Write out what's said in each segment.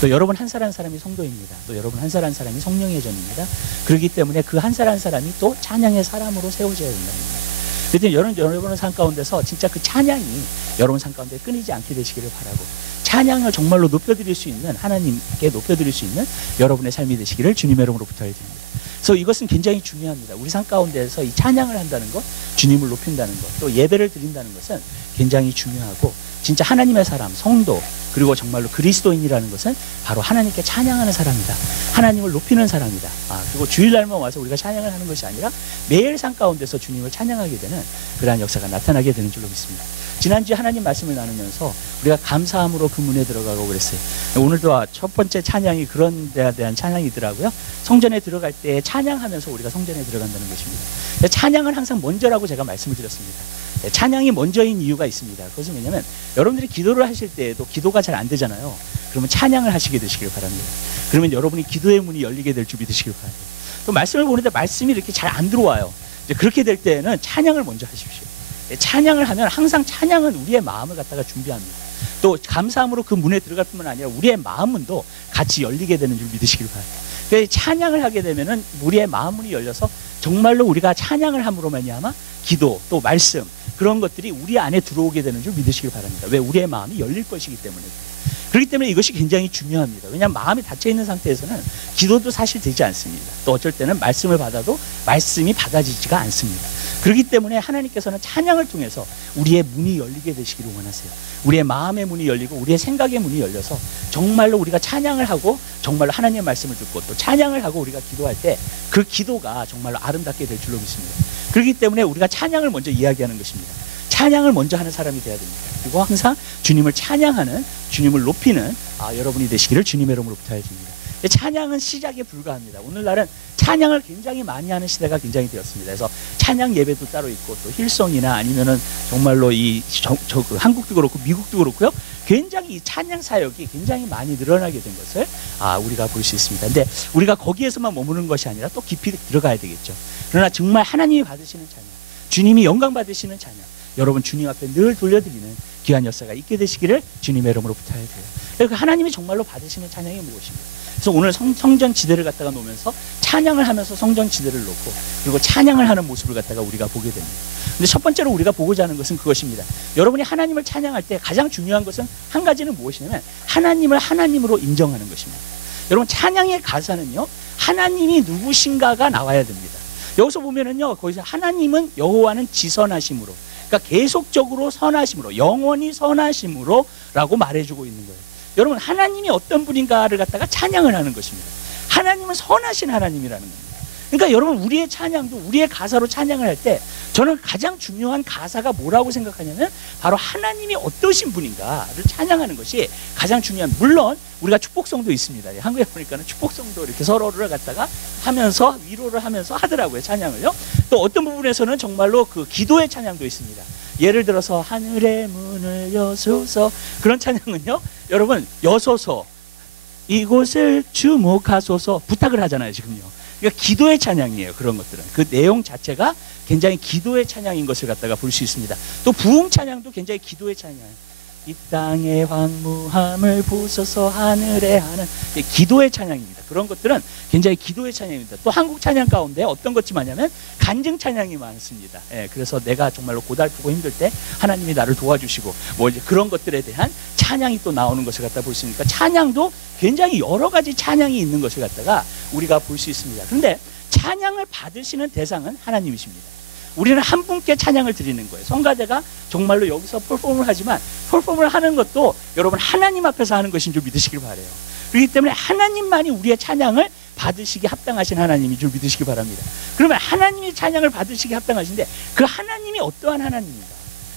또 여러분 한 사람 한 사람이 성도입니다. 또 여러분 한 사람 한 사람이 성령의 전입니다. 그렇기 때문에 그 한 사람 한 사람이 또 찬양의 사람으로 세워져야 된답니다. 그래서 여러분의 삶 가운데서 진짜 그 찬양이 여러분 삶 가운데 끊이지 않게 되시기를 바라고, 찬양을 정말로 높여드릴 수 있는, 하나님께 높여드릴 수 있는 여러분의 삶이 되시기를 주님의 이름으로 부탁드립니다. 그래서 이것은 굉장히 중요합니다. 우리 삶 가운데서 이 찬양을 한다는 것, 주님을 높인다는 것, 또 예배를 드린다는 것은 굉장히 중요하고, 진짜 하나님의 사람, 성도, 그리고 정말로 그리스도인이라는 것은 바로 하나님께 찬양하는 사람이다. 하나님을 높이는 사람이다. 그리고 주일날만 와서 우리가 찬양을 하는 것이 아니라 매일 삶 가운데서 주님을 찬양하게 되는 그러한 역사가 나타나게 되는 줄로 믿습니다. 지난주에 하나님 말씀을 나누면서 우리가 감사함으로 그 문에 들어가고 그랬어요. 오늘도 첫 번째 찬양이 그런 데에 대한 찬양이더라고요. 성전에 들어갈 때 찬양하면서 우리가 성전에 들어간다는 것입니다. 찬양은 항상 먼저라고 제가 말씀을 드렸습니다. 찬양이 먼저인 이유가 있습니다. 그것은 왜냐하면 여러분들이 기도를 하실 때에도 기도가 잘 안 되잖아요. 그러면 찬양을 하시게 되시길 바랍니다. 그러면 여러분이 기도의 문이 열리게 될 줄 믿으시길 바랍니다. 또 말씀을 보는데 말씀이 이렇게 잘 안 들어와요. 이제 그렇게 될 때에는 찬양을 먼저 하십시오. 찬양을 하면 항상 찬양은 우리의 마음을 갖다가 준비합니다. 또 감사함으로 그 문에 들어갈 뿐만 아니라 우리의 마음문도 같이 열리게 되는 줄 믿으시길 바랍니다. 찬양을 하게 되면은 우리의 마음문이 열려서 정말로 우리가 찬양을 함으로 말미암아 기도 또 말씀 그런 것들이 우리 안에 들어오게 되는 줄 믿으시길 바랍니다. 왜? 우리의 마음이 열릴 것이기 때문에. 그렇기 때문에 이것이 굉장히 중요합니다. 왜냐하면 마음이 닫혀있는 상태에서는 기도도 사실 되지 않습니다. 또 어쩔 때는 말씀을 받아도 말씀이 받아지지가 않습니다. 그렇기 때문에 하나님께서는 찬양을 통해서 우리의 문이 열리게 되시기를 원하세요. 우리의 마음의 문이 열리고 우리의 생각의 문이 열려서 정말로 우리가 찬양을 하고 정말로 하나님의 말씀을 듣고 또 찬양을 하고 우리가 기도할 때 그 기도가 정말로 아름답게 될 줄로 믿습니다. 그렇기 때문에 우리가 찬양을 먼저 이야기하는 것입니다. 찬양을 먼저 하는 사람이 되어야 됩니다. 그리고 항상 주님을 찬양하는, 주님을 높이는 여러분이 되시기를 주님의 이름으로 부탁드립니다. 찬양은 시작에 불과합니다. 오늘날은 찬양을 굉장히 많이 하는 시대가 굉장히 되었습니다. 그래서 찬양 예배도 따로 있고 또 힐송이나 아니면은 정말로 한국도 그렇고 미국도 그렇고요. 굉장히 이 찬양 사역이 굉장히 많이 늘어나게 된 것을 우리가 볼 수 있습니다. 근데 우리가 거기에서만 머무는 것이 아니라 또 깊이 들어가야 되겠죠. 그러나 정말 하나님이 받으시는 찬양, 주님이 영광 받으시는 찬양, 여러분 주님 앞에 늘 돌려드리는 귀한 역사가 있게 되시기를 주님의 이름으로 부탁드려요. 그러니까 하나님이 정말로 받으시는 찬양이 무엇입니까? 그래서 오늘 성전 지대를 갖다가 놓으면서 찬양을 하면서 성전 지대를 놓고 그리고 찬양을 하는 모습을 갖다가 우리가 보게 됩니다. 근데 첫 번째로 우리가 보고자 하는 것은 그것입니다. 여러분이 하나님을 찬양할 때 가장 중요한 것은 한 가지는 무엇이냐면 하나님을 하나님으로 인정하는 것입니다. 여러분 찬양의 가사는요, 하나님이 누구신가가 나와야 됩니다. 여기서 보면은요, 거기서 하나님은 여호와는 지선하심으로, 그러니까 계속적으로 선하심으로, 영원히 선하심으로 라고 말해주고 있는 거예요. 여러분 하나님이 어떤 분인가를 갖다가 찬양을 하는 것입니다. 하나님은 선하신 하나님이라는 겁니다. 그러니까 여러분 우리의 찬양도 우리의 가사로 찬양을 할 때 저는 가장 중요한 가사가 뭐라고 생각하냐면 바로 하나님이 어떠신 분인가를 찬양하는 것이 가장 중요한, 물론 우리가 축복성도 있습니다. 한국에 보니까는 축복성도 이렇게 서로를 갖다가 하면서 위로를 하면서 하더라고요, 찬양을요. 또 어떤 부분에서는 정말로 그 기도의 찬양도 있습니다. 예를 들어서 하늘의 문을 여소서, 그런 찬양은요 여러분 여소서 이곳을 주목하소서 부탁을 하잖아요 지금요. 그러니까 기도의 찬양이에요. 그런 것들은 그 내용 자체가 굉장히 기도의 찬양인 것을 갖다가 볼 수 있습니다. 또 부흥 찬양도 굉장히 기도의 찬양이에요. 이 땅의 황무함을 부숴서 하늘에 하는 기도의 찬양입니다. 그런 것들은 굉장히 기도의 찬양입니다. 또 한국 찬양 가운데 어떤 것이 많냐면 간증 찬양이 많습니다. 그래서 내가 정말로 고달프고 힘들 때 하나님이 나를 도와주시고 뭐 이제 그런 것들에 대한 찬양이 또 나오는 것을 갖다 볼 수 있으니까 찬양도 굉장히 여러 가지 찬양이 있는 것을 갖다가 우리가 볼 수 있습니다. 그런데 찬양을 받으시는 대상은 하나님이십니다. 우리는 한 분께 찬양을 드리는 거예요. 성가대가 정말로 여기서 퍼포먼을 하지만 퍼포먼을 하는 것도 여러분 하나님 앞에서 하는 것인 줄 믿으시길 바라요. 그렇기 때문에 하나님만이 우리의 찬양을 받으시기 합당하신 하나님인 줄 믿으시기 바랍니다. 그러면 하나님이 찬양을 받으시기 합당하신데 그 하나님이 어떠한 하나님인가,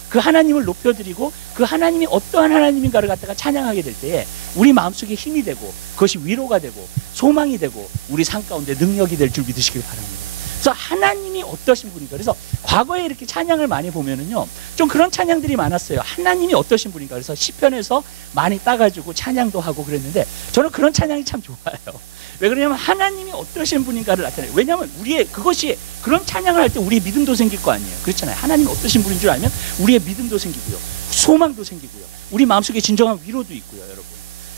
그 하나님을 높여드리고 그 하나님이 어떠한 하나님인가를 갖다가 찬양하게 될 때에 우리 마음속에 힘이 되고 그것이 위로가 되고 소망이 되고 우리 삶 가운데 능력이 될 줄 믿으시길 바랍니다. 그래서 하나님이 어떠신 분인가, 그래서 과거에 이렇게 찬양을 많이 보면은요 좀 그런 찬양들이 많았어요. 하나님이 어떠신 분인가, 그래서 시편에서 많이 따가지고 찬양도 하고 그랬는데 저는 그런 찬양이 참 좋아요. 왜 그러냐면 하나님이 어떠신 분인가를 나타내요. 왜냐하면 우리의 그것이 그런 찬양을 할 때 우리의 믿음도 생길 거 아니에요. 그렇잖아요. 하나님이 어떠신 분인 줄 알면 우리의 믿음도 생기고요, 소망도 생기고요, 우리 마음속에 진정한 위로도 있고요, 여러분.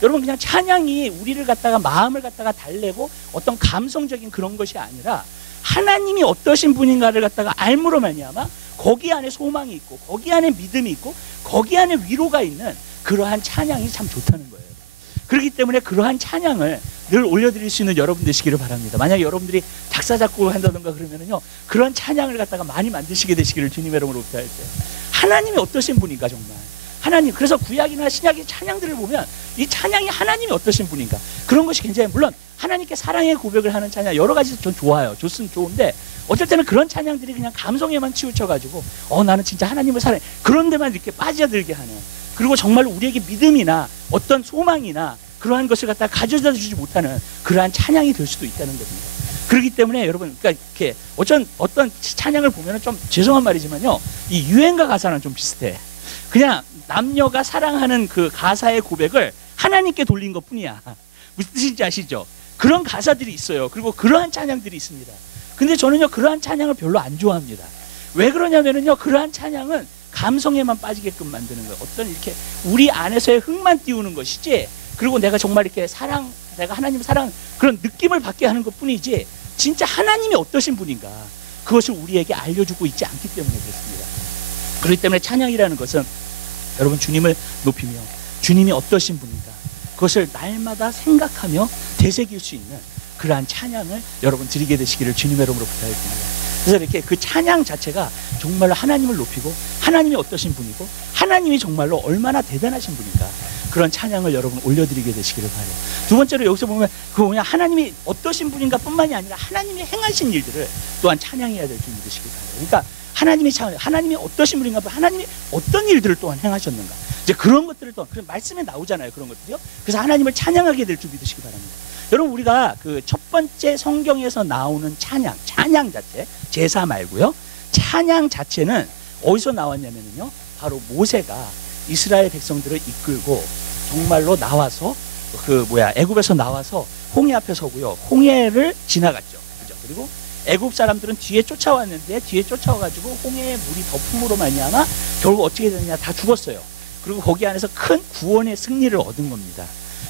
여러분 그냥 찬양이 우리를 갖다가 마음을 갖다가 달래고 어떤 감성적인 그런 것이 아니라 하나님이 어떠신 분인가를 갖다가 알므로 말미암아 거기 안에 소망이 있고 거기 안에 믿음이 있고 거기 안에 위로가 있는 그러한 찬양이 참 좋다는 거예요. 그렇기 때문에 그러한 찬양을 늘 올려드릴 수 있는 여러분 되시기를 바랍니다. 만약에 여러분들이 작사 작곡을 한다든가 그러면은요, 그런 찬양을 갖다가 많이 만드시게 되시기를 주님의 이름으로 부탁할 때, 하나님이 어떠신 분인가 정말. 하나님, 그래서 구약이나 신약의 찬양들을 보면 이 찬양이 하나님이 어떠신 분인가, 그런 것이 굉장히, 물론 하나님께 사랑의 고백을 하는 찬양 여러 가지 전 좋아요. 좋으면 좋은데 어쩔 때는 그런 찬양들이 그냥 감성에만 치우쳐가지고 나는 진짜 하나님을 사랑해, 그런 데만 이렇게 빠져들게 하는, 그리고 정말로 우리에게 믿음이나 어떤 소망이나 그러한 것을 갖다 가져다 주지 못하는 그러한 찬양이 될 수도 있다는 겁니다. 그렇기 때문에 여러분, 그러니까 이렇게 어떤 찬양을 보면은 좀 죄송한 말이지만요, 이 유행가 가사는 좀 비슷해. 그냥 남녀가 사랑하는 그 가사의 고백을 하나님께 돌린 것 뿐이야. 무슨 뜻인지 아시죠? 그런 가사들이 있어요. 그리고 그러한 찬양들이 있습니다. 근데 저는요, 그러한 찬양을 별로 안 좋아합니다. 왜 그러냐면은요, 그러한 찬양은 감성에만 빠지게끔 만드는 거예요. 어떤 이렇게 우리 안에서의 흥만 띄우는 것이지, 그리고 내가 정말 이렇게 내가 하나님을 사랑, 그런 느낌을 받게 하는 것 뿐이지, 진짜 하나님이 어떠신 분인가, 그것을 우리에게 알려주고 있지 않기 때문에 그렇습니다. 그렇기 때문에 찬양이라는 것은 여러분 주님을 높이며 주님이 어떠신 분인가, 그것을 날마다 생각하며 되새길 수 있는 그러한 찬양을 여러분 드리게 되시기를 주님의 이름으로 부탁드립니다. 그래서 이렇게 그 찬양 자체가 정말로 하나님을 높이고 하나님이 어떠신 분이고 하나님이 정말로 얼마나 대단하신 분인가, 그런 찬양을 여러분 올려드리게 되시기를 바라요. 두 번째로 여기서 보면 그 뭐냐, 하나님이 어떠신 분인가 뿐만이 아니라 하나님이 행하신 일들을 또한 찬양해야 될 줄 믿으시길 바라요. 그러니까 하나님이 어떠신 분인가, 하나님이 어떤 일들을 또한 행하셨는가, 이제 그런 것들을 또 그런 말씀에 나오잖아요. 그런 것들이요. 그래서 하나님을 찬양하게 될 줄 믿으시기 바랍니다. 여러분, 우리가 그 첫 번째 성경에서 나오는 찬양 자체, 제사 말고요, 찬양 자체는 어디서 나왔냐면요, 바로 모세가 이스라엘 백성들을 이끌고 정말로 나와서 애굽에서 나와서 홍해 앞에 서고요, 홍해를 지나갔죠. 그죠? 그리고 애굽 사람들은 뒤에 쫓아왔는데, 뒤에 쫓아와가지고 홍해의 물이 덮음으로 말미암아 결국 어떻게 되느냐, 다 죽었어요. 그리고 거기 안에서 큰 구원의 승리를 얻은 겁니다.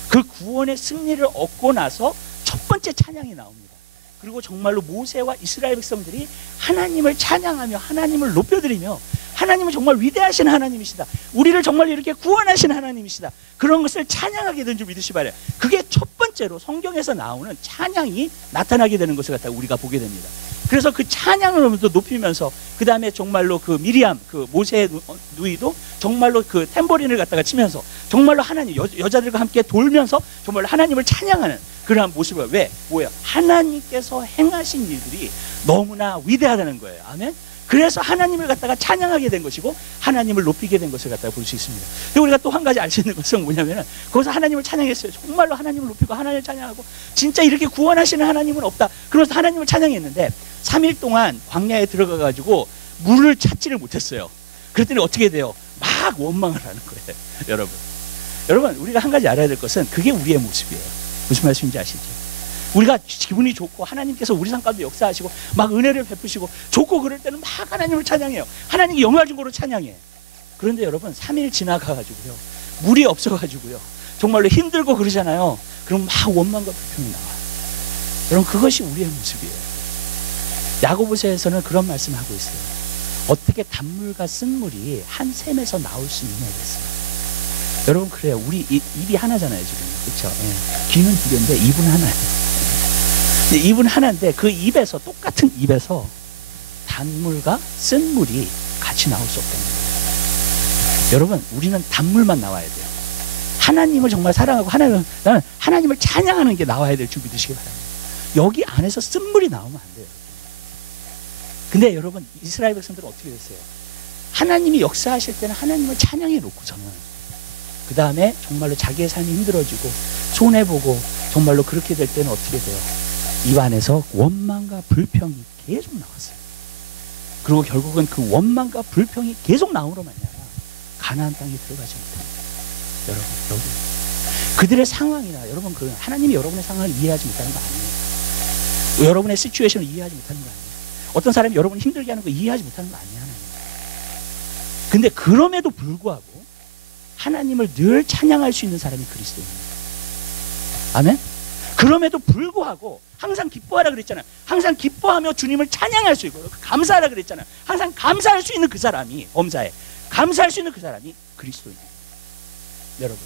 그 구원의 승리를 얻고 나서 첫 번째 찬양이 나옵니다. 그리고 정말로 모세와 이스라엘 백성들이 하나님을 찬양하며 하나님을 높여드리며, 하나님은 정말 위대하신 하나님이시다, 우리를 정말 이렇게 구원하신 하나님이시다, 그런 것을 찬양하게 된 줄 믿으시 바라요. 그게 첫 번째로 성경에서 나오는 찬양이 나타나게 되는 것을 갖다 우리가 보게 됩니다. 그래서 그 찬양을 높이면서, 그 다음에 정말로 그 미리암, 그 모세의 누이도 정말로 그 탬버린을 갖다가 치면서 정말로 하나님, 여자들과 함께 돌면서 정말로 하나님을 찬양하는 그러한 모습을, 하나님께서 행하신 일들이 너무나 위대하다는 거예요. 아멘. 그래서 하나님을 갖다가 찬양하게 된 것이고 하나님을 높이게 된 것을 갖다가 볼 수 있습니다. 그리고 우리가 또 한 가지 알 수 있는 것은 뭐냐면은, 거기서 하나님을 찬양했어요. 정말로 하나님을 높이고 하나님을 찬양하고, 진짜 이렇게 구원하시는 하나님은 없다, 그래서 하나님을 찬양했는데 3일 동안 광야에 들어가 가지고 물을 찾지를 못했어요. 그랬더니 어떻게 돼요? 막 원망을 하는 거예요. 여러분 우리가 한 가지 알아야 될 것은, 그게 우리의 모습이에요. 무슨 말씀인지 아시죠? 우리가 기분이 좋고 하나님께서 우리 삶 가운데 역사하시고 막 은혜를 베푸시고 좋고 그럴 때는 막 하나님을 찬양해요. 하나님이 영화 준 거로 찬양해. 그런데 여러분 3일 지나가가지고요, 물이 없어가지고요, 정말로 힘들고 그러잖아요. 그럼 막 원망과 불평이 나와요. 여러분, 그것이 우리의 모습이에요. 야고보서에서는 그런 말씀을 하고 있어요. 어떻게 단물과 쓴물이 한 샘에서 나올 수 있냐 그랬어요. 여러분, 그래요. 우리 입이 하나잖아요 지금, 그렇죠? 예. 귀는 두 개인데 입은 하나예요. 입은 하나인데 그 입에서, 똑같은 입에서 단물과 쓴물이 같이 나올 수 없다는 거예요. 여러분, 우리는 단물만 나와야 돼요. 하나님을 정말 사랑하고 나는 하나님을 찬양하는 게 나와야 될 줄 믿으시기 바랍니다. 여기 안에서 쓴물이 나오면 안 돼요. 근데 여러분, 이스라엘 백성들은 어떻게 됐어요? 하나님이 역사하실 때는 하나님을 찬양해 놓고서는 그 다음에 정말로 자기의 삶이 힘들어지고 손해보고 정말로 그렇게 될 때는 어떻게 돼요? 입 안에서 원망과 불평이 계속 나왔어요. 그리고 결국은 그 원망과 불평이 계속 나오므로 말미암아 가나안 땅에 들어가지 못합니다. 여러분, 여기 그들의 상황이나, 여러분, 그 하나님이 여러분의 상황을 이해하지 못하는 거 아니에요. 여러분의 시츄에이션을 이해하지 못하는 거 아니에요. 어떤 사람이 여러분을 힘들게 하는 거 이해하지 못하는 거 아니에요. 하나님. 근데 그럼에도 불구하고 하나님을 늘 찬양할 수 있는 사람이 그리스도입니다. 아멘? 그럼에도 불구하고 항상 기뻐하라 그랬잖아요. 항상 기뻐하며 주님을 찬양할 수 있고 감사하라 그랬잖아요. 항상 감사할 수 있는 그 사람이, 범사에 감사할 수 있는 그 사람이 그리스도인이에요. 여러분,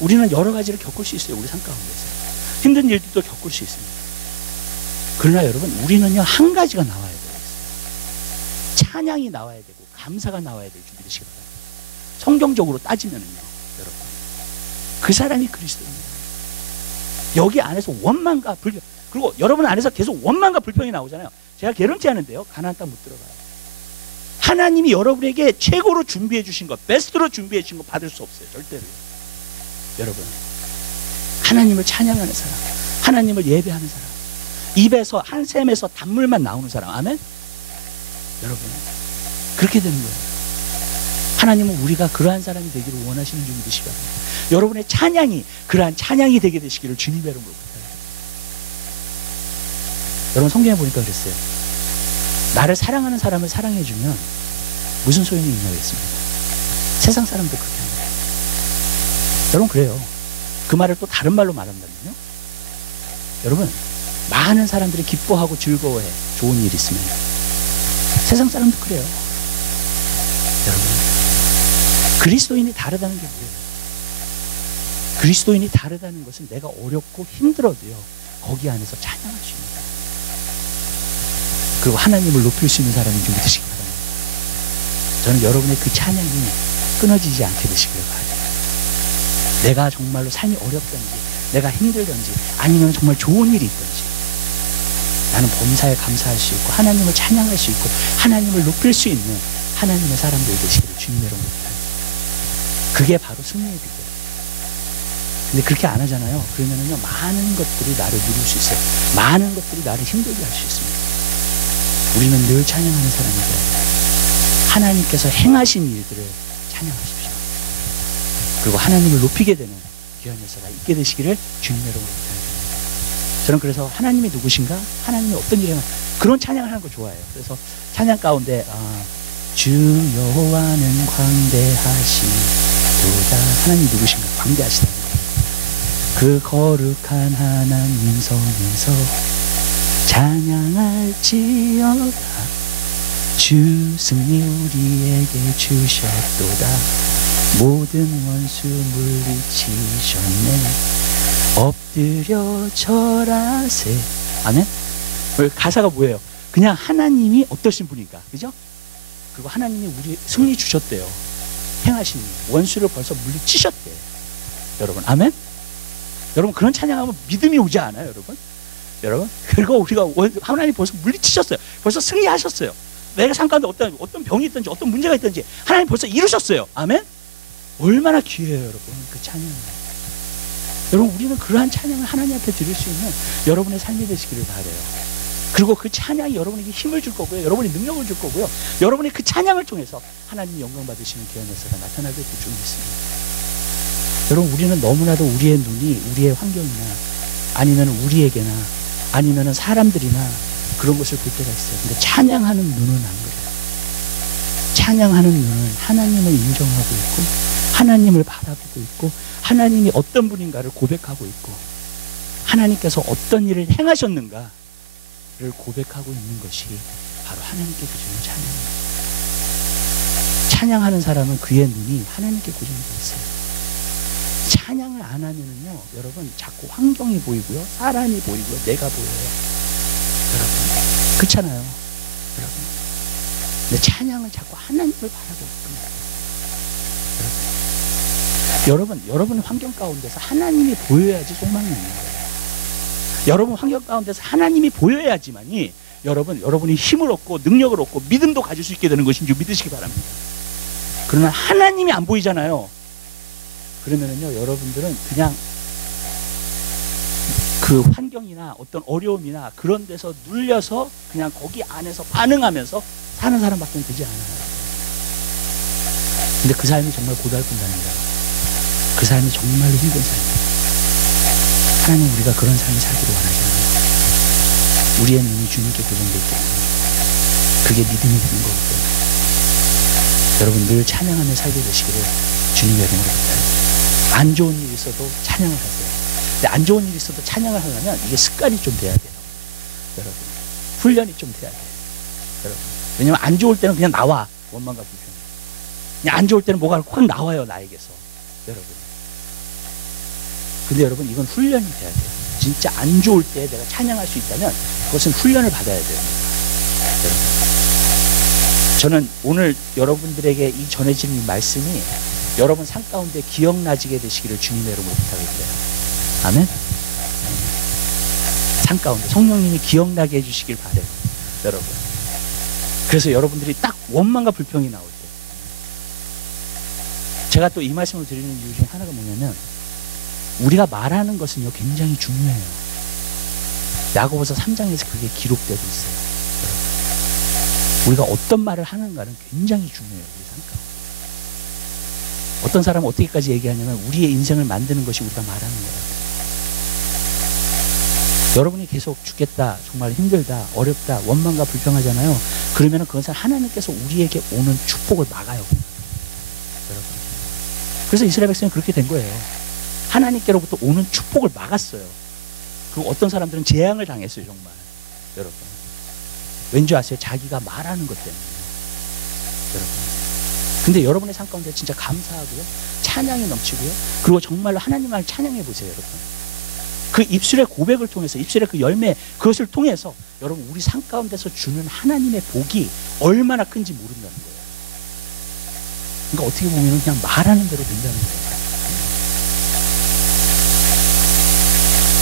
우리는 여러 가지를 겪을 수 있어요. 우리 삶 가운데서 힘든 일들도 겪을 수 있습니다. 그러나 여러분, 우리는요 한 가지가 나와야 돼요. 찬양이 나와야 되고 감사가 나와야 될 준비되시기 바랍니다. 성경적으로 따지면은요, 여러분, 그 사람이 그리스도입니다. 여기 안에서 원망과 불평, 그리고 여러분 안에서 계속 원망과 불평이 나오잖아요. 제가 개런티 하는데요, 가나안 땅 못 들어가요. 하나님이 여러분에게 최고로 준비해 주신 것, 베스트로 준비해 주신 것 받을 수 없어요. 절대로. 여러분, 하나님을 찬양하는 사람, 하나님을 예배하는 사람, 입에서 한 샘에서 단물만 나오는 사람, 아멘? 여러분, 그렇게 되는 거예요. 하나님은 우리가 그러한 사람이 되기를 원하시는 줄 믿으시기 바랍니다. 여러분의 찬양이 그러한 찬양이 되게 되시기를 주님의 이름으로 부탁드립니다. 여러분, 성경에 보니까 그랬어요. 나를 사랑하는 사람을 사랑해주면 무슨 소용이 있냐고 했습니다. 세상 사람도 그렇게 합니다. 여러분, 그래요. 그 말을 또 다른 말로 말한다면요, 여러분, 많은 사람들이 기뻐하고 즐거워해. 좋은 일 있으면. 세상 사람도 그래요. 여러분, 그리스도인이 다르다는 게 뭐예요? 그리스도인이 다르다는 것은 내가 어렵고 힘들어도요, 거기 안에서 찬양할 수 있는 사람, 그리고 하나님을 높일 수 있는 사람인 줄 믿으시기 바랍니다. 저는 여러분의 그 찬양이 끊어지지 않게 되시길 바랍니다. 내가 정말로 삶이 어렵든지, 내가 힘들든지, 아니면 정말 좋은 일이 있든지, 나는 범사에 감사할 수 있고 하나님을 찬양할 수 있고 하나님을 높일 수 있는 하나님의 사람들이 되시기를 주님의 이름으로 부탁드립니다. 그게 바로 승리의 비결이에요. 근데 그렇게 안 하잖아요. 그러면은요, 많은 것들이 나를 누릴 수 있어요. 많은 것들이 나를 힘들게 할 수 있습니다. 우리는 늘 찬양하는 사람이 되어야 돼요. 하나님께서 행하신 일들을 찬양하십시오. 그리고 하나님을 높이게 되는 귀한 역사가 있게 되시기를 주님의 이름으로 부탁드립니다. 저는 그래서 하나님이 누구신가? 하나님이 어떤 일을 그런 찬양을 하는 거 좋아해요. 그래서 찬양 가운데 주 여호와는 광대하시도다. 하나님 누구신가? 광대하시다는 거예요. 그 거룩한 하나님 성에서 찬양할지어다. 주 승리 우리에게 주셨도다. 모든 원수 물리치셨네. 엎드려 절하세. 아멘? 가사가 뭐예요? 그냥 하나님이 어떠신 분인가, 그죠? 그리고 하나님이 우리 승리 주셨대요. 행하신 원수를 벌써 물리치셨대요. 여러분, 아멘? 여러분, 그런 찬양하면 믿음이 오지 않아요, 여러분? 여러분, 그리고 우리가 하나님 벌써 물리치셨어요. 벌써 승리하셨어요. 내가 삶 가운데 어떤 병이 있든지 어떤 문제가 있든지 하나님 벌써 이루셨어요. 아멘? 얼마나 귀해요, 여러분, 그 찬양. 여러분, 우리는 그러한 찬양을 하나님 앞에 드릴 수 있는 여러분의 삶이 되시기를 바라요. 그리고 그 찬양이 여러분에게 힘을 줄 거고요, 여러분이 능력을 줄 거고요, 여러분이 그 찬양을 통해서 하나님 영광 받으시는 귀한 역사가 나타나게 될 줄 믿습니다. 여러분, 우리는 너무나도 우리의 눈이 우리의 환경이나 아니면 우리에게나 아니면 사람들이나 그런 것을 볼 때가 있어요. 근데 찬양하는 눈은 안 그래요. 찬양하는 눈은 하나님을 인정하고 있고 하나님을 바라보고 있고 하나님이 어떤 분인가를 고백하고 있고 하나님께서 어떤 일을 행하셨는가를 고백하고 있는 것이 바로 하나님께 고정된 찬양입니다. 찬양하는 사람은 그의 눈이 하나님께 고정되어 있어요. 찬양을 안 하면은요, 여러분, 자꾸 환경이 보이고요, 사람이 보이고요, 내가 보여요. 여러분, 그렇잖아요, 여러분. 근데 찬양은 자꾸 하나님을 바라보고 있습니다. 여러분 환경 가운데서 하나님이 보여야지 소망이 있는 거예요. 여러분 환경 가운데서 하나님이 보여야지만이 여러분이 힘을 얻고 능력을 얻고 믿음도 가질 수 있게 되는 것인 줄 믿으시기 바랍니다. 그러나 하나님이 안 보이잖아요. 그러면은요, 여러분들은 그냥 그 환경이나 어떤 어려움이나 그런 데서 눌려서 그냥 거기 안에서 반응하면서 사는 사람밖에 되지 않아요. 근데 그 삶이 정말 고달픈 삶이다. 그 삶이 정말로 힘든 삶이다. 하나님, 우리가 그런 삶을 살기를 원하지 않아요. 우리의 눈이 주님께 고정되어 있기 때문에 그게 믿음이 되는 거기 때문에 여러분, 늘 찬양하며 살게 되시기를 주님의 이름으로 부탁드립니다. 안 좋은 일이 있어도 찬양을 하세요. 근데 안 좋은 일이 있어도 찬양을 하려면 이게 습관이 좀 돼야 돼요. 여러분. 훈련이 좀 돼야 돼요. 여러분. 왜냐면 안 좋을 때는 그냥 나와. 원망과 불평. 그냥 안 좋을 때는 뭐가 확 나와요, 나에게서. 여러분. 근데 여러분, 이건 훈련이 돼야 돼요. 진짜 안 좋을 때 내가 찬양할 수 있다면 그것은 훈련을 받아야 돼요. 여러분. 저는 오늘 여러분들에게 이 전해지는 이 말씀이 여러분 삶 가운데 기억나지게 되시기를 주님의 이름으로 부탁드려요. 아멘. 삶 가운데 성령님이 기억나게 해주시길 바래요, 여러분. 그래서 여러분들이 딱 원망과 불평이 나올 때, 제가 또 이 말씀을 드리는 이유 중에 하나가 뭐냐면, 우리가 말하는 것은요 굉장히 중요해요. 야고보서 3장에서 그게 기록되고 있어요, 여러분. 우리가 어떤 말을 하는가는 굉장히 중요해요, 우리 삶 가운데. 어떤 사람은 어떻게까지 얘기하냐면, 우리의 인생을 만드는 것이 우리가 말하는 거라고. 여러분이 계속 죽겠다, 정말 힘들다, 어렵다, 원망과 불평하잖아요. 그러면 그것은 하나님께서 우리에게 오는 축복을 막아요, 여러분. 그래서 이스라엘 백성은 그렇게 된 거예요. 하나님께로부터 오는 축복을 막았어요. 그리고 어떤 사람들은 재앙을 당했어요, 정말. 여러분. 왠지 아세요? 자기가 말하는 것 때문에. 여러분. 근데 여러분의 삶 가운데 진짜 감사하고요, 찬양이 넘치고요, 그리고 정말로 하나님을 찬양해 보세요, 여러분. 그 입술의 고백을 통해서, 입술의 그 열매, 그것을 통해서 여러분 우리 삶 가운데서 주는 하나님의 복이 얼마나 큰지 모른다는 거예요. 그러니까 어떻게 보면 그냥 말하는 대로 된다는 거예요.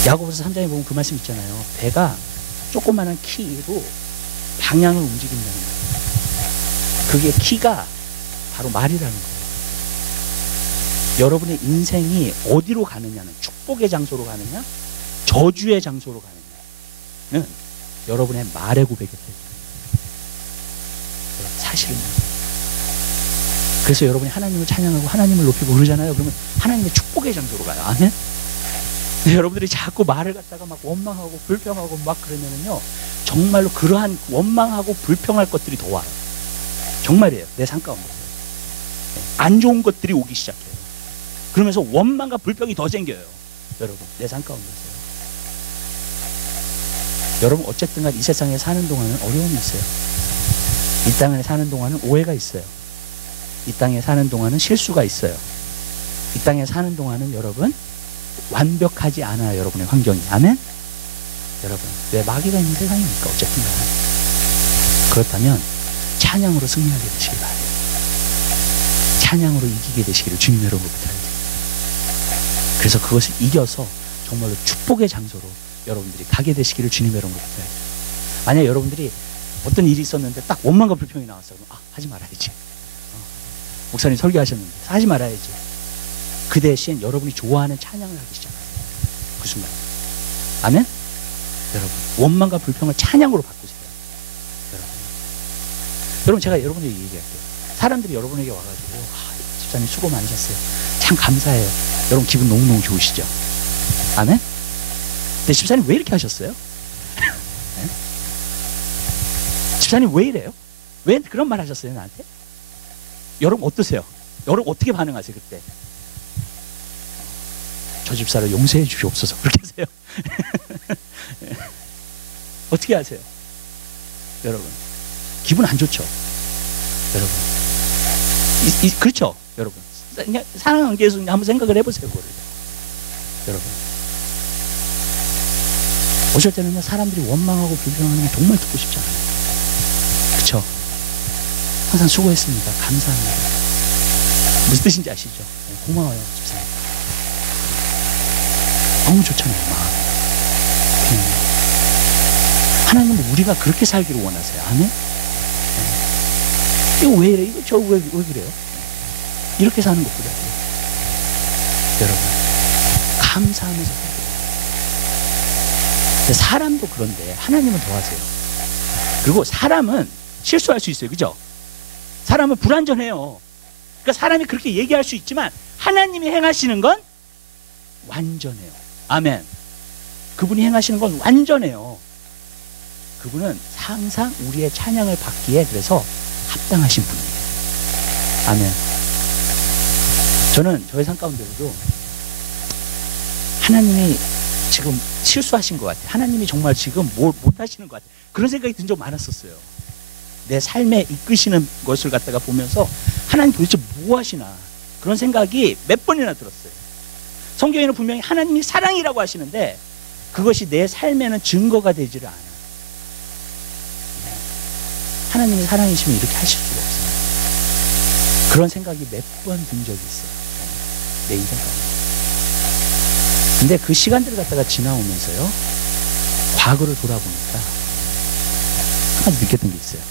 야고보서 3장에 보면 그 말씀 있잖아요. 배가 조그마한 키로 방향을 움직인다는 거예요. 그게 키가 바로 말이라는 거예요. 여러분의 인생이 어디로 가느냐는, 축복의 장소로 가느냐, 저주의 장소로 가느냐는 여러분의 말의 고백이 돼요. 사실은요. 그래서 여러분이 하나님을 찬양하고 하나님을 높이고 그러잖아요. 그러면 하나님의 축복의 장소로 가요. 아멘? 여러분들이 자꾸 말을 갖다가 막 원망하고 불평하고 막 그러면은요, 정말로 그러한 원망하고 불평할 것들이 더 와요. 정말이에요. 내 삶 가운데서. 안 좋은 것들이 오기 시작해요. 그러면서 원망과 불평이 더 생겨요, 여러분. 내 삶 가운데서요. 여러분, 어쨌든 간 이 세상에 사는 동안은 어려움이 있어요. 이 땅에 사는 동안은 오해가 있어요. 이 땅에 사는 동안은 실수가 있어요. 이 땅에 사는 동안은 여러분 완벽하지 않아요, 여러분의 환경이. 아멘? 여러분, 왜 마귀가 있는 세상이니까 어쨌든 간에. 그렇다면 찬양으로 승리하게 되시길 바라요. 찬양으로 이기게 되시기를 주님의 이름으로 부탁드립니다. 그래서 그것을 이겨서 정말로 축복의 장소로 여러분들이 가게 되시기를 주님의 이름으로 부탁드립니다. 만약 여러분들이 어떤 일이 있었는데 딱 원망과 불평이 나왔어요. 아, 하지 말아야지. 목사님 설교하셨는데 하지 말아야지. 그 대신 여러분이 좋아하는 찬양을 하기 시작하세요. 그 순간. 아멘? 여러분, 원망과 불평을 찬양으로 바꾸세요. 여러분, 제가 여러분에게 얘기할게요. 사람들이 여러분에게 와가지고, 집사님 수고 많으셨어요. 참 감사해요. 여러분 기분 너무너무 좋으시죠? 아멘? 근데 집사님 왜 이렇게 하셨어요? 네? 집사님 왜 이래요? 왜 그런 말 하셨어요, 나한테? 여러분 어떠세요? 여러분 어떻게 반응하세요, 그때? 저 집사를 용서해 주시옵소서. 그렇게 하세요? 어떻게 하세요? 여러분, 기분 안 좋죠? 여러분. 그렇죠? 여러분. 그냥 상황관계에서 한번 생각을 해보세요, 그거를. 여러분. 어쩔 때는요, 사람들이 원망하고 불평하는 게 정말 듣고 싶지 않아요. 그쵸? 항상 수고했습니다. 감사합니다. 무슨 뜻인지 아시죠? 네, 고마워요, 집사님. 너무 좋잖아요, 마음. 하나님은 우리가 그렇게 살기를 원하세요. 아멘? 네. 이거 왜 이래? 이거 저 왜 그래요? 이렇게 사는 것보다 여러분 감사하면서 살아요. 사람도 그런데 하나님은 더 하세요. 그리고 사람은 실수할 수 있어요, 그죠? 사람은 불완전해요. 그러니까 사람이 그렇게 얘기할 수 있지만 하나님이 행하시는 건 완전해요. 아멘. 그분이 행하시는 건 완전해요. 그분은 항상 우리의 찬양을 받기에 그래서 합당하신 분이에요. 아멘. 저는 저의 삶 가운데서도 하나님이 지금 실수하신 것 같아. 하나님이 정말 지금 뭘 못하시는 것 같아. 그런 생각이 든 적 많았었어요. 내 삶에 이끄시는 것을 갖다가 보면서 하나님 도대체 뭐 하시나, 그런 생각이 몇 번이나 들었어요. 성경에는 분명히 하나님이 사랑이라고 하시는데 그것이 내 삶에는 증거가 되지를 않아요. 하나님이 사랑이시면 이렇게 하실 수가 없어요. 그런 생각이 몇 번 든 적이 있어요, 내 인생 가운데. 근데 그 시간들을 갖다가 지나오면서요, 과거를 돌아보니까 하나 느꼈던 게 있어요.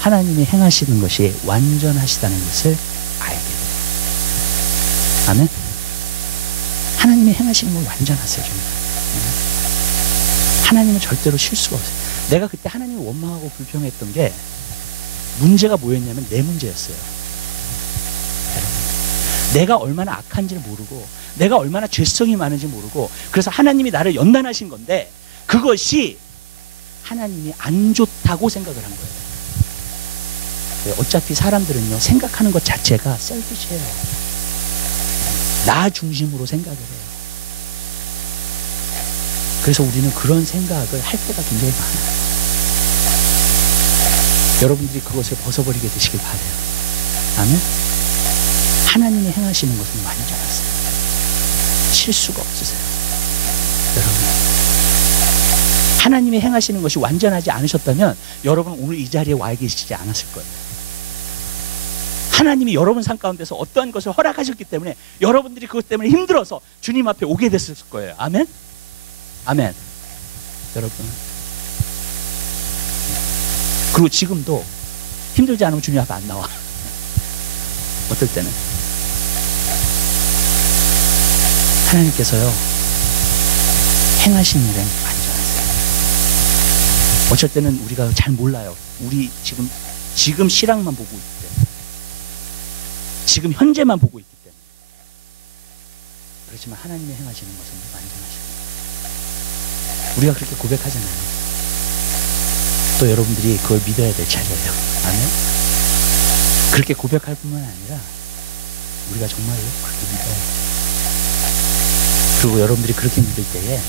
하나님이 행하시는 것이 완전하시다는 것을 알게 돼요. 아멘. 하나님이 행하시는 건 완전하세요, 정말. 하나님은 절대로 실수가 없어요. 내가 그때 하나님을 원망하고 불평했던 게 문제가 뭐였냐면 내 문제였어요. 내가 얼마나 악한지를 모르고 내가 얼마나 죄성이 많은지 모르고, 그래서 하나님이 나를 연단하신 건데 그것이 하나님이 안 좋다고 생각을 한 거예요. 어차피 사람들은요, 생각하는 것 자체가 셀피시해요. 나 중심으로 생각을 해요. 그래서 우리는 그런 생각을 할 때가 굉장히 많아요. 여러분들이 그것을 벗어버리게 되시길 바라요. 아멘. 하나님이 행하시는 것은 완전하세요. 실수가 없으세요. 여러분, 하나님이 행하시는 것이 완전하지 않으셨다면 여러분 오늘 이 자리에 와 계시지 않았을 거예요. 하나님이 여러분 삶 가운데서 어떠한 것을 허락하셨기 때문에 여러분들이 그것 때문에 힘들어서 주님 앞에 오게 됐을 거예요. 아멘. 아멘. 여러분, 그리고 지금도 힘들지 않으면 주님 앞에 안 나와. 어떨 때는 하나님께서요, 행하신 일은 완전하세요. 어쩔 때는 우리가 잘 몰라요. 우리 지금 실황만 보고 있기 때문에, 지금 현재만 보고 있기 때문에. 그렇지만 하나님이 행하시는 것은 완전하십니다. 우리가 그렇게 고백하잖아요. 또 여러분들이 그걸 믿어야 될 차례예요. 아멘. 그렇게 고백할 뿐만 아니라 우리가 정말로 그렇게 믿어야 돼요. 그리고 여러분들이 그렇게 믿을 때에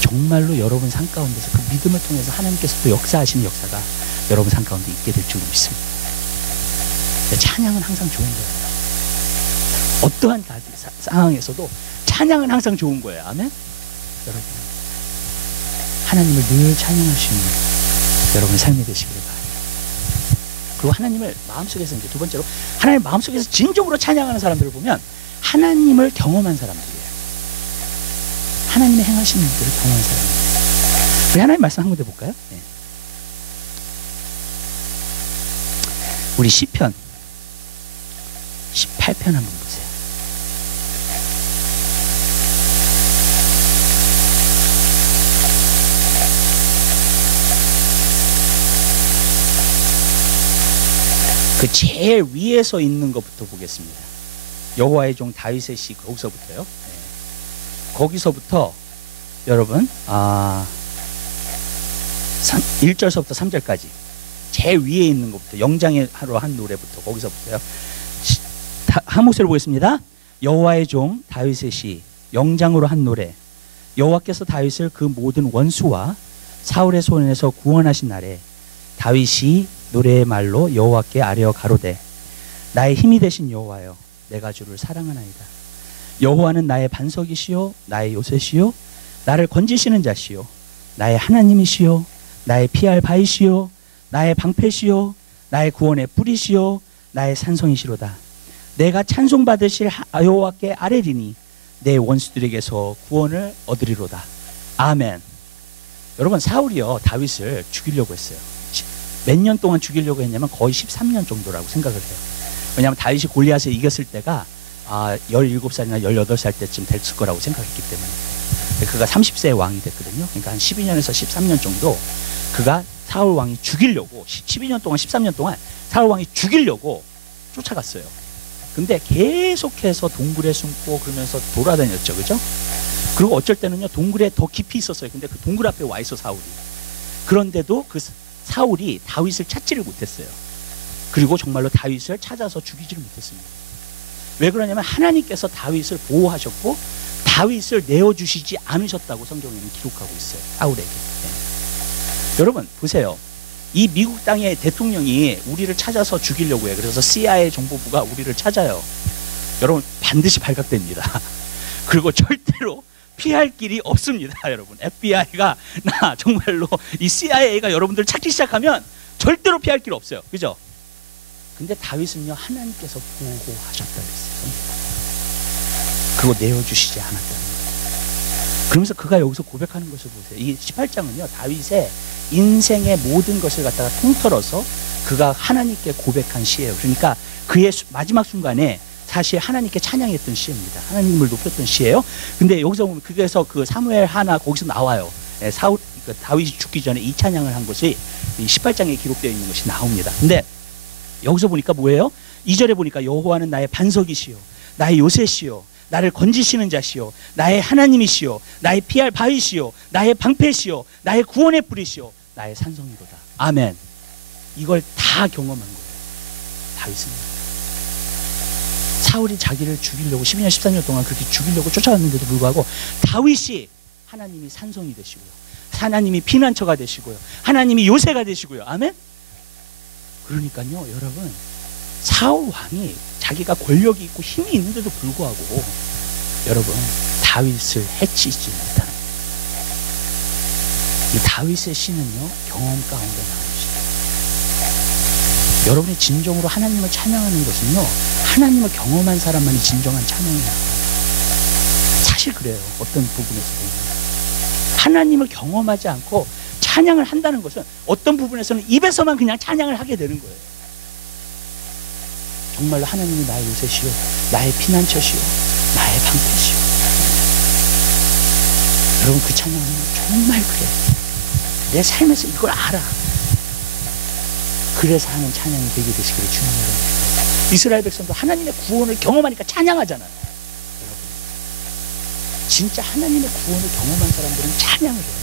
정말로 여러분 삶 가운데서 그 믿음을 통해서 하나님께서 또 역사하시는 역사가 여러분 삶 가운데 있게 될 줄 믿습니다. 찬양은 항상 좋은 거예요. 어떠한 상황에서도 찬양은 항상 좋은 거예요. 아멘. 여러분, 하나님을 늘 찬양할 수 있는 여러분의 삶이 되시기를 바랍니다. 그리고 하나님을 마음속에서, 이제 두 번째로, 하나님 마음속에서 진정으로 찬양하는 사람들을 보면 하나님을 경험한 사람들이에요. 하나님의 행하시는 일들을 경험한 사람들이에요. 우리 하나님 말씀 한 군데 볼까요? 네. 우리 시편 18편 한번 보세요. 그 제일 위에서 있는 것부터 보겠습니다. 여호와의 종 다윗의 시, 거기서부터요. 네. 거기서부터 여러분 1절서부터 3절까지 제일 위에 있는 것부터, 영장의 하루 한 노래부터, 거기서부터요. 한 목소리를 보겠습니다. 여호와의 종 다윗의 시, 영장으로 한 노래. 여호와께서 다윗을 그 모든 원수와 사울의 손에서 구원하신 날에 다윗이 노래의 말로 여호와께 아뢰어 가로되, 나의 힘이 되신 여호와여, 내가 주를 사랑하나이다. 여호와는 나의 반석이시요 나의 요새시요 나를 건지시는 자시요 나의 하나님이시요 나의 피할 바위시요 나의 방패시요 나의 구원의 뿌리시요 나의 산성이시로다. 내가 찬송받으실 여호와께 아뢰리니 내 원수들에게서 구원을 얻으리로다. 아멘. 여러분, 사울이요 다윗을 죽이려고 했어요. 몇 년 동안 죽이려고 했냐면 거의 13년 정도라고 생각을 해요. 왜냐하면 다윗이 골리앗을 이겼을 때가 17살이나 18살 때쯤 됐을 거라고 생각했기 때문에. 그가 30세에 왕이 됐거든요. 그러니까 한 12년에서 13년 정도 그가 사울 왕이 죽이려고, 12년 동안 13년 동안 사울 왕이 죽이려고 쫓아갔어요. 근데 계속해서 동굴에 숨고 그러면서 돌아다녔죠. 그죠? 그리고 어쩔 때는요 동굴에 더 깊이 있었어요. 근데 그 동굴 앞에 와 있어 사울이. 그런데도 그 사울이 다윗을 찾지를 못했어요. 그리고 정말로 다윗을 찾아서 죽이지를 못했습니다. 왜 그러냐면 하나님께서 다윗을 보호하셨고 다윗을 내어주시지 않으셨다고 성경에는 기록하고 있어요. 사울에게. 네. 여러분 보세요. 이 미국 땅의 대통령이 우리를 찾아서 죽이려고 해요. 그래서 CIA 정보부가 우리를 찾아요. 여러분 반드시 발각됩니다. 그리고 절대로 피할 길이 없습니다. 여러분 FBI가 나 정말로 이 CIA가 여러분들 찾기 시작하면 절대로 피할 길 없어요. 그죠? 근데 다윗은요 하나님께서 보호하셨다 그랬어요. 그거 내어주시지 않았다는 거예요. 그러면서 그가 여기서 고백하는 것을 보세요. 이 18장은요 다윗의 인생의 모든 것을 갖다가 통틀어서 그가 하나님께 고백한 시예요. 그러니까 그의 마지막 순간에 사실 하나님께 찬양했던 시입니다. 하나님을 높였던 시예요. 근데 여기서 보면 그래서 그 사무엘 하나 거기서 나와요. 사울 다윗이 죽기 전에 이 찬양을 한 것이 이 18장에 기록되어 있는 것이 나옵니다. 근데 여기서 보니까 뭐예요? 2절에 보니까 여호와는 나의 반석이시요 나의 요새시요 나를 건지시는 자시요 나의 하나님이시요 나의 피할 바위시요 나의 방패시요 나의 구원의 뿌리시요 나의 산성이로다. 아멘. 이걸 다 경험한 거예요. 다윗은 사울이 자기를 죽이려고 12년 13년 동안 그렇게 죽이려고 쫓아왔는데도 불구하고 다윗이 하나님이 산성이 되시고요 하나님이 피난처가 되시고요 하나님이 요새가 되시고요. 아멘. 그러니까요 여러분 사울 왕이 자기가 권력이 있고 힘이 있는데도 불구하고 여러분 다윗을 해치지 못하는 이 다윗의 신은요 경험 가운데 나옵니다. 여러분이 진정으로 하나님을 찬양하는 것은요 하나님을 경험한 사람만이 진정한 찬양이에요. 사실 그래요. 어떤 부분에서 보면 하나님을 경험하지 않고 찬양을 한다는 것은 어떤 부분에서는 입에서만 그냥 찬양을 하게 되는 거예요. 정말로 하나님이 나의 요새시요 나의 피난처시요 나의 방패시요. 여러분 그 찬양은 정말 그래. 내 삶에서 이걸 알아. 그래서 하는 찬양이 되게 되시기를 주님으로. 이스라엘 백성도 하나님의 구원을 경험하니까 찬양하잖아요. 여러분 진짜 하나님의 구원을 경험한 사람들은 찬양을 해요.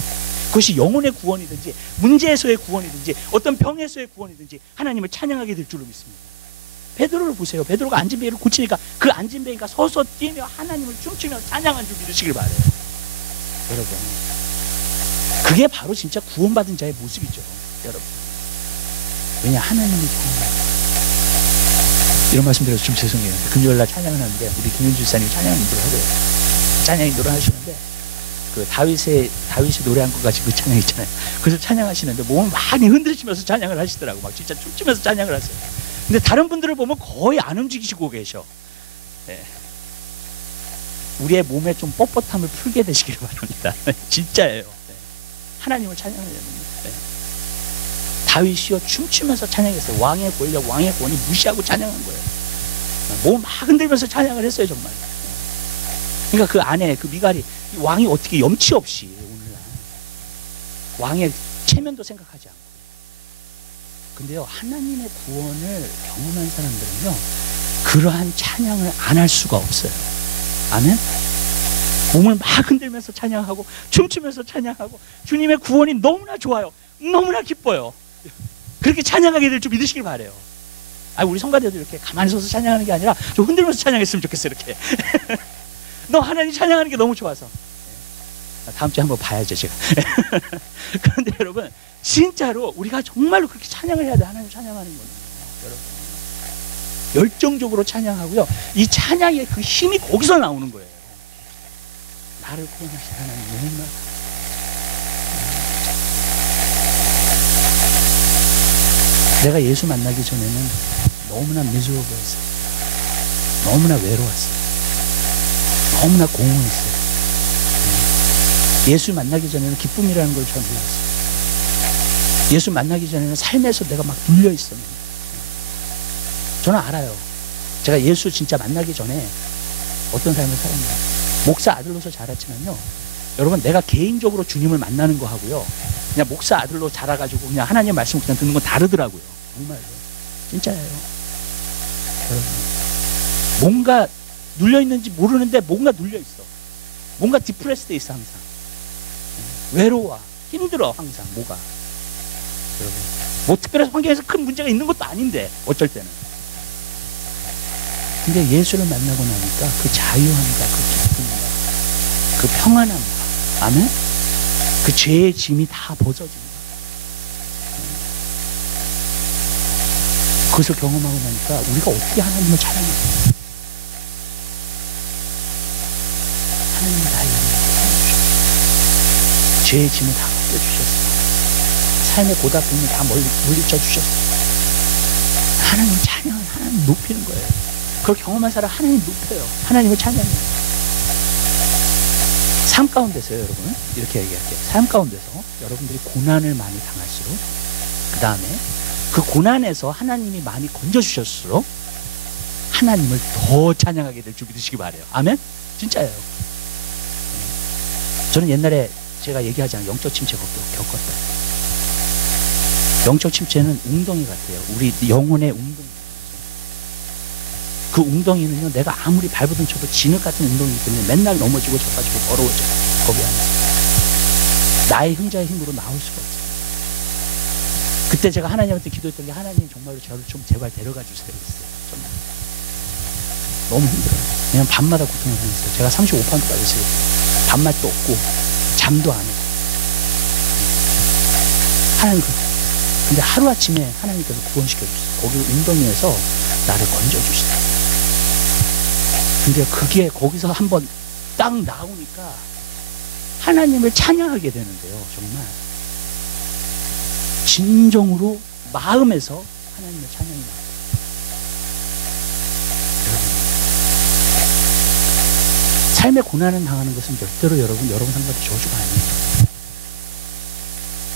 그것이 영혼의 구원이든지 문제에서의 구원이든지 어떤 병에서의 구원이든지 하나님을 찬양하게 될 줄로 믿습니다. 베드로를 보세요. 베드로가 안진뱅이를 고치니까 그 안진뱅이가 서서 뛰며 하나님을 춤추며 찬양한 줄 믿으시길 바래요. 여러분 그게 바로 진짜 구원받은 자의 모습이죠. 여러분 왜냐 하나님을 경험해요. 이런 말씀 드려서 좀 죄송해요. 금요일날 찬양을 하는데 우리 김윤주 지사님이 찬양 인도를 하고요. 찬양 인도를 하시는데 그 다윗이 노래한 것 같이 그 찬양 있잖아요. 그래서 찬양하시는데 몸을 많이 흔드시면서 찬양을 하시더라고. 막 진짜 춤추면서 찬양을 하세요. 근데 다른 분들을 보면 거의 안 움직이시고 계셔. 네. 우리의 몸에 좀 뻣뻣함을 풀게 되시길 바랍니다. 진짜예요. 네. 하나님을 찬양해야 됩니다. 네. 다윗이요 춤추면서 찬양했어요. 왕의 권력, 왕의 권위 무시하고 찬양한 거예요. 몸 막 흔들면서 찬양을 했어요 정말. 그러니까 그 안에 그 미갈이 왕이 어떻게 염치 없이 오늘날 왕의 체면도 생각하지 않고. 근데요 하나님의 구원을 경험한 사람들은요 그러한 찬양을 안 할 수가 없어요. 아멘. 몸을 막 흔들면서 찬양하고 춤추면서 찬양하고 주님의 구원이 너무나 좋아요. 너무나 기뻐요. 그렇게 찬양하게 될 줄 믿으시길 바래요. 우리 성가대도 이렇게 가만히 서서 찬양하는 게 아니라 좀 흔들면서 찬양했으면 좋겠어요. 이렇게 너 하나님 찬양하는 게 너무 좋아서. 다음 주에 한번 봐야죠 제가. 그런데 여러분 진짜로 우리가 정말로 그렇게 찬양을 해야 돼. 하나님 찬양하는 거는 여러분 열정적으로 찬양하고요 이 찬양의 그 힘이 거기서 나오는 거예요. 나를 구원하신 하나님 너무나 내가 예수 만나기 전에는 너무나 미serable했어요. 너무나 외로웠어요. 너무나 공허했어요. 예수 만나기 전에는 기쁨이라는 걸 잘 몰랐어요. 예수 만나기 전에는 삶에서 내가 막 눌려 있었는데 저는 알아요. 제가 예수 진짜 만나기 전에 어떤 삶을 살았나. 목사 아들로서 자랐지만요 여러분 내가 개인적으로 주님을 만나는 거 하고요 그냥 목사 아들로 자라가지고 그냥 하나님의 말씀을 그냥 듣는 건 다르더라고요. 정말로 진짜예요. 여러분 뭔가 눌려있는지 모르는데 뭔가 눌려있어. 뭔가 디프레스돼 있어. 항상 외로워 힘들어. 항상 뭐가 여러분 뭐 특별한 환경에서 큰 문제가 있는 것도 아닌데 어쩔 때는. 근데 예수를 만나고 나니까 그 자유함과 그 기쁨과 그 평안함, 아멘? 그 죄의 짐이 다 벗어집니다. 그것을 경험하고 나니까 우리가 어떻게 하나님을 찬양해요? 하나님이 나의 영혼을 구원해주셨어요. 죄의 짐을 다 벗겨주셨어요. 삶의 고달픔을 다 물리쳐 주셨어요. 하나님을 찬양을 하나님 높이는 거예요. 그걸 경험한 사람 하나님 높여요. 하나님을 찬양해요. 삶 가운데서요, 여러분. 이렇게 얘기할게요. 삶 가운데서 여러분들이 고난을 많이 당할수록, 그 다음에 그 고난에서 하나님이 많이 건져주셨을수록 하나님을 더 찬양하게 될 줄 믿으시기 바라요. 아멘? 진짜예요. 저는 옛날에 제가 얘기하잖아요. 영적 침체 겪었다. 영적 침체는 웅덩이 같아요. 우리 영혼의 웅덩이. 그 웅덩이는요, 내가 아무리 발버둥 쳐도 진흙 같은 웅덩이기 때문에 맨날 넘어지고 져가지고 더러워져요. 거기 안에서. 나의 흥자의 힘으로 나올 수가 없어요. 그때 제가 하나님한테 기도했던 게, 하나님 정말로 저를 좀 제발 데려가 주세요. 그랬어요. 정말. 너무 힘들어요. 그냥 밤마다 고통을 당했어요. 제가 35파운드 빠졌어요. 밥맛도 없고 잠도 안 해요. 하나님 근데 하루아침에 하나님께서 구원시켜주셨어요. 거기 웅덩이에서 나를 건져주시더라고요. 근데 그게 거기서 한번 딱 나오니까 하나님을 찬양하게 되는데요. 정말 진정으로 마음에서 하나님의 찬양이 나와요. 삶의 고난을 당하는 것은 절대로 여러분 상관도 저주가 아니에요.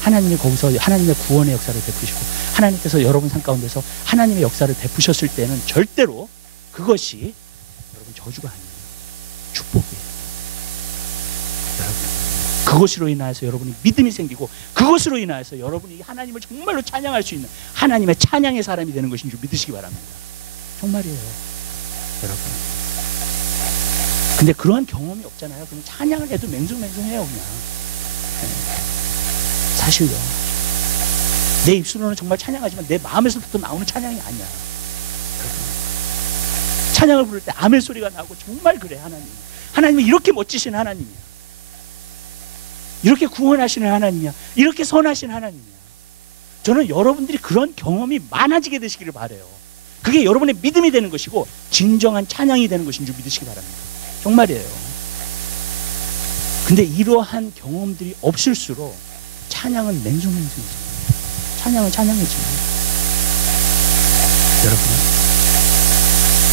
하나님이 거기서 하나님의 구원의 역사를 베푸시고 하나님께서 여러분 삶 가운데서 하나님의 역사를 베푸셨을 때는 절대로 그것이 여러분 저주가 아니에요. 축복이에요. 여러분, 그것으로 인하여서 여러분이 믿음이 생기고 그것으로 인하여서 여러분이 하나님을 정말로 찬양할 수 있는 하나님의 찬양의 사람이 되는 것인 줄 믿으시기 바랍니다. 정말이에요. 여러분. 근데 그러한 경험이 없잖아요. 그럼 찬양을 해도 맹숭맹숭해요. 그냥. 사실요. 내 입술로는 정말 찬양하지만 내 마음에서부터 나오는 찬양이 아니야. 찬양을 부를 때 아멘 소리가 나고 정말 그래. 하나님이 이렇게 멋지신 하나님이야. 이렇게 구원하시는 하나님이야. 이렇게 선하신 하나님이야. 저는 여러분들이 그런 경험이 많아지게 되시기를 바라요. 그게 여러분의 믿음이 되는 것이고 진정한 찬양이 되는 것인 줄 믿으시기 바랍니다. 정말이에요. 근데 이러한 경험들이 없을수록 찬양은 맹숭맹숭이죠. 찬양은 찬양이지만 여러분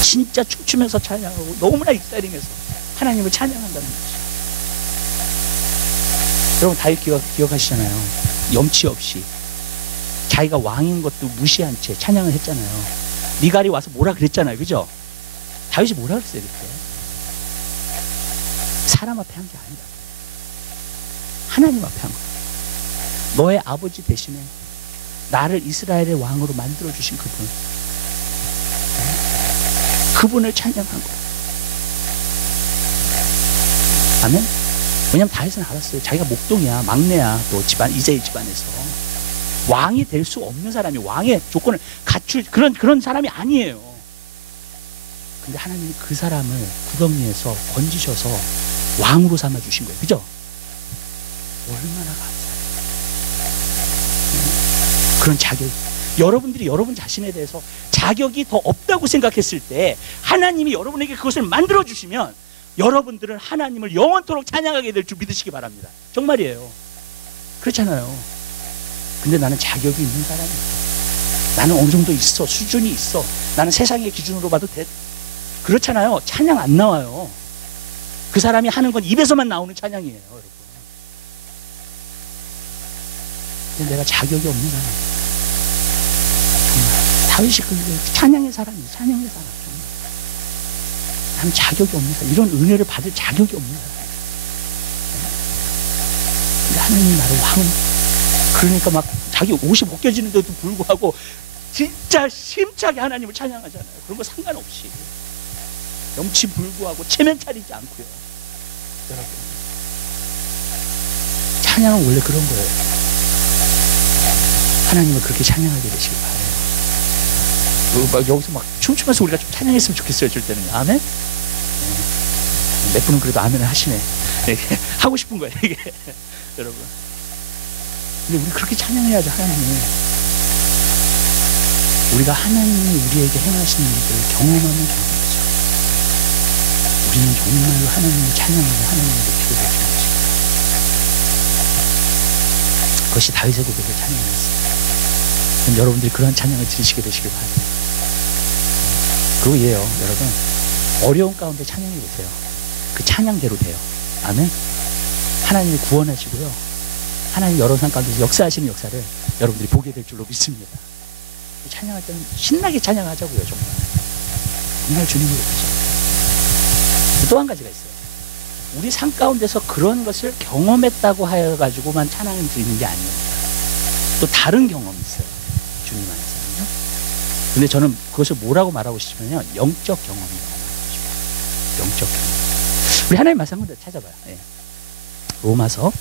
진짜 춤추면서 찬양하고 너무나 익사링해서 하나님을 찬양한다는 거죠. 여러분 다윗 기억하시잖아요. 염치 없이 자기가 왕인 것도 무시한 채 찬양을 했잖아요. 미갈이 와서 뭐라 그랬잖아요. 그죠? 다윗이 뭐라 그랬어요 그때? 사람 앞에 한 게 아니다. 하나님 앞에 한 거예요. 너의 아버지 대신에 나를 이스라엘의 왕으로 만들어주신 그분을 찬양한 거예요. 아멘? 왜냐면 다윗은 알았어요. 자기가 목동이야, 막내야, 또 이제의 집안에서 왕이 될 수 없는 사람이 왕의 조건을 갖출 그런 사람이 아니에요. 근데 하나님이 그 사람을 구덩이에서 건지셔서 왕으로 삼아주신 거예요. 그죠? 얼마나 감사해요. 그런 자격. 여러분들이 여러분 자신에 대해서 자격이 더 없다고 생각했을 때 하나님이 여러분에게 그것을 만들어주시면 여러분들은 하나님을 영원토록 찬양하게 될 줄 믿으시기 바랍니다. 정말이에요. 그렇잖아요. 근데 나는 자격이 있는 사람이야. 나는 어느 정도 있어. 수준이 있어. 나는 세상의 기준으로 봐도 돼. 그렇잖아요. 찬양 안 나와요. 그 사람이 하는 건 입에서만 나오는 찬양이에요. 여러분. 근데 내가 자격이 없는 사람이야. 다윗이 그 찬양의 사람이에요. 찬양의 사람. 정말. 나는 자격이 없는 사람. 이런 은혜를 받을 자격이 없는 사람. 근데 하나님이 나를 왕. 그러니까 막 자기 옷이 벗겨지는데도 불구하고 진짜 심차게 하나님을 찬양하잖아요. 그런 거 상관없이. 염치 불구하고 체면 차리지 않고요. 여러분. 찬양은 원래 그런 거예요. 하나님을 그렇게 찬양하게 되시길 바라요. 막 여기서 막 춤추면서 우리가 좀 찬양했으면 좋겠어요. 줄 때는. 아멘? 몇 분은 그래도 아멘을 하시네. 이게 하고 싶은 거예요, 이게. 여러분. 근데 우리 그렇게 찬양해야죠, 하나님을. 우리가 하나님이 우리에게 행하시는 일들을 경험하면 경험하죠. 우리는 정말로 하나님을 찬양하고 하나님을 높이게 되는 것입니다. 그것이 다윗의 고백의 찬양이었어요. 그럼 여러분들이 그런 찬양을 들으시게 되시길 바랍니다. 그리고 예요, 여러분. 어려운 가운데 찬양해 보세요. 그 찬양대로 돼요. 아멘. 하나님이 구원하시고요. 하나님 여러 상 가운데서 역사하시는 역사를 여러분들이 보게 될 줄로 믿습니다. 찬양할 때는 신나게 찬양하자고요, 정말. 정말 주님을 높이죠. 또 한 가지가 있어요. 우리 삶 가운데서 그런 것을 경험했다고 하여가지고만 찬양을 드리는 게 아니에요. 또 다른 경험이 있어요. 주님 안에서는요. 근데 저는 그것을 뭐라고 말하고 싶으면요, 영적 경험이라고 말하고 싶어요. 영적 경험. 우리 하나님 말씀 한번 더 찾아봐요. 예. 로마서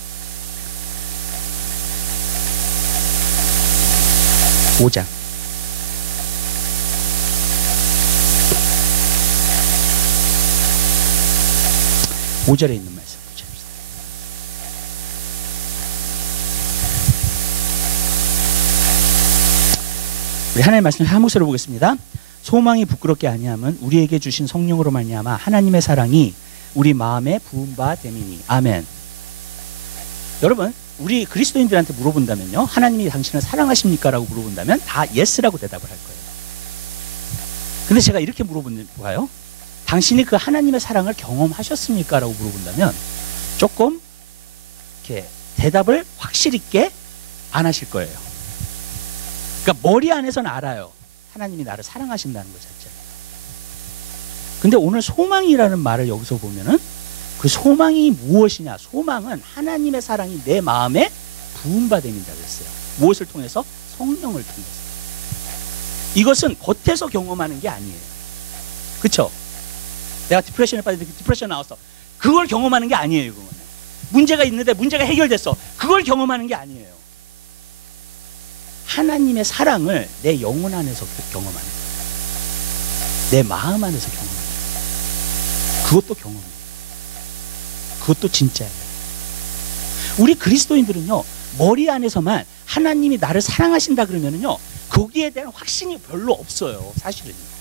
5장 5절에 있는 말씀 보자. 우리 하나님의 말씀을 한 목소리로 보겠습니다. 소망이 부끄럽게 아니함은 우리에게 주신 성령으로 말미암아 하나님의 사랑이 우리 마음에 부은 바 됨이니. 아멘. 여러분, 우리 그리스도인들한테 물어본다면요, 하나님이 당신을 사랑하십니까? 라고 물어본다면 다 예스라고 대답을 할 거예요. 근데 제가 이렇게 물어봐요. 당신이 그 하나님의 사랑을 경험하셨습니까? 라고 물어본다면 조금 이렇게 대답을 확실 있게 안 하실 거예요. 그러니까 머리 안에서는 알아요. 하나님이 나를 사랑하신다는 것 자체를. 근데 오늘 소망이라는 말을 여기서 보면은 그 소망이 무엇이냐? 소망은 하나님의 사랑이 내 마음에 부은 바 됨이라고 했어요. 무엇을 통해서? 성령을 통해서. 이것은 겉에서 경험하는 게 아니에요. 그렇죠? 내가 디프레션에 빠졌는데 디프레션 나왔어. 그걸 경험하는 게 아니에요. 그거는. 문제가 있는데 문제가 해결됐어. 그걸 경험하는 게 아니에요. 하나님의 사랑을 내 영혼 안에서 경험하는 거예요. 내 마음 안에서 경험하는 거예요. 그것도 경험이에요. 그것도 진짜예요. 우리 그리스도인들은요, 머리 안에서만 하나님이 나를 사랑하신다 그러면은요, 거기에 대한 확신이 별로 없어요. 사실은요.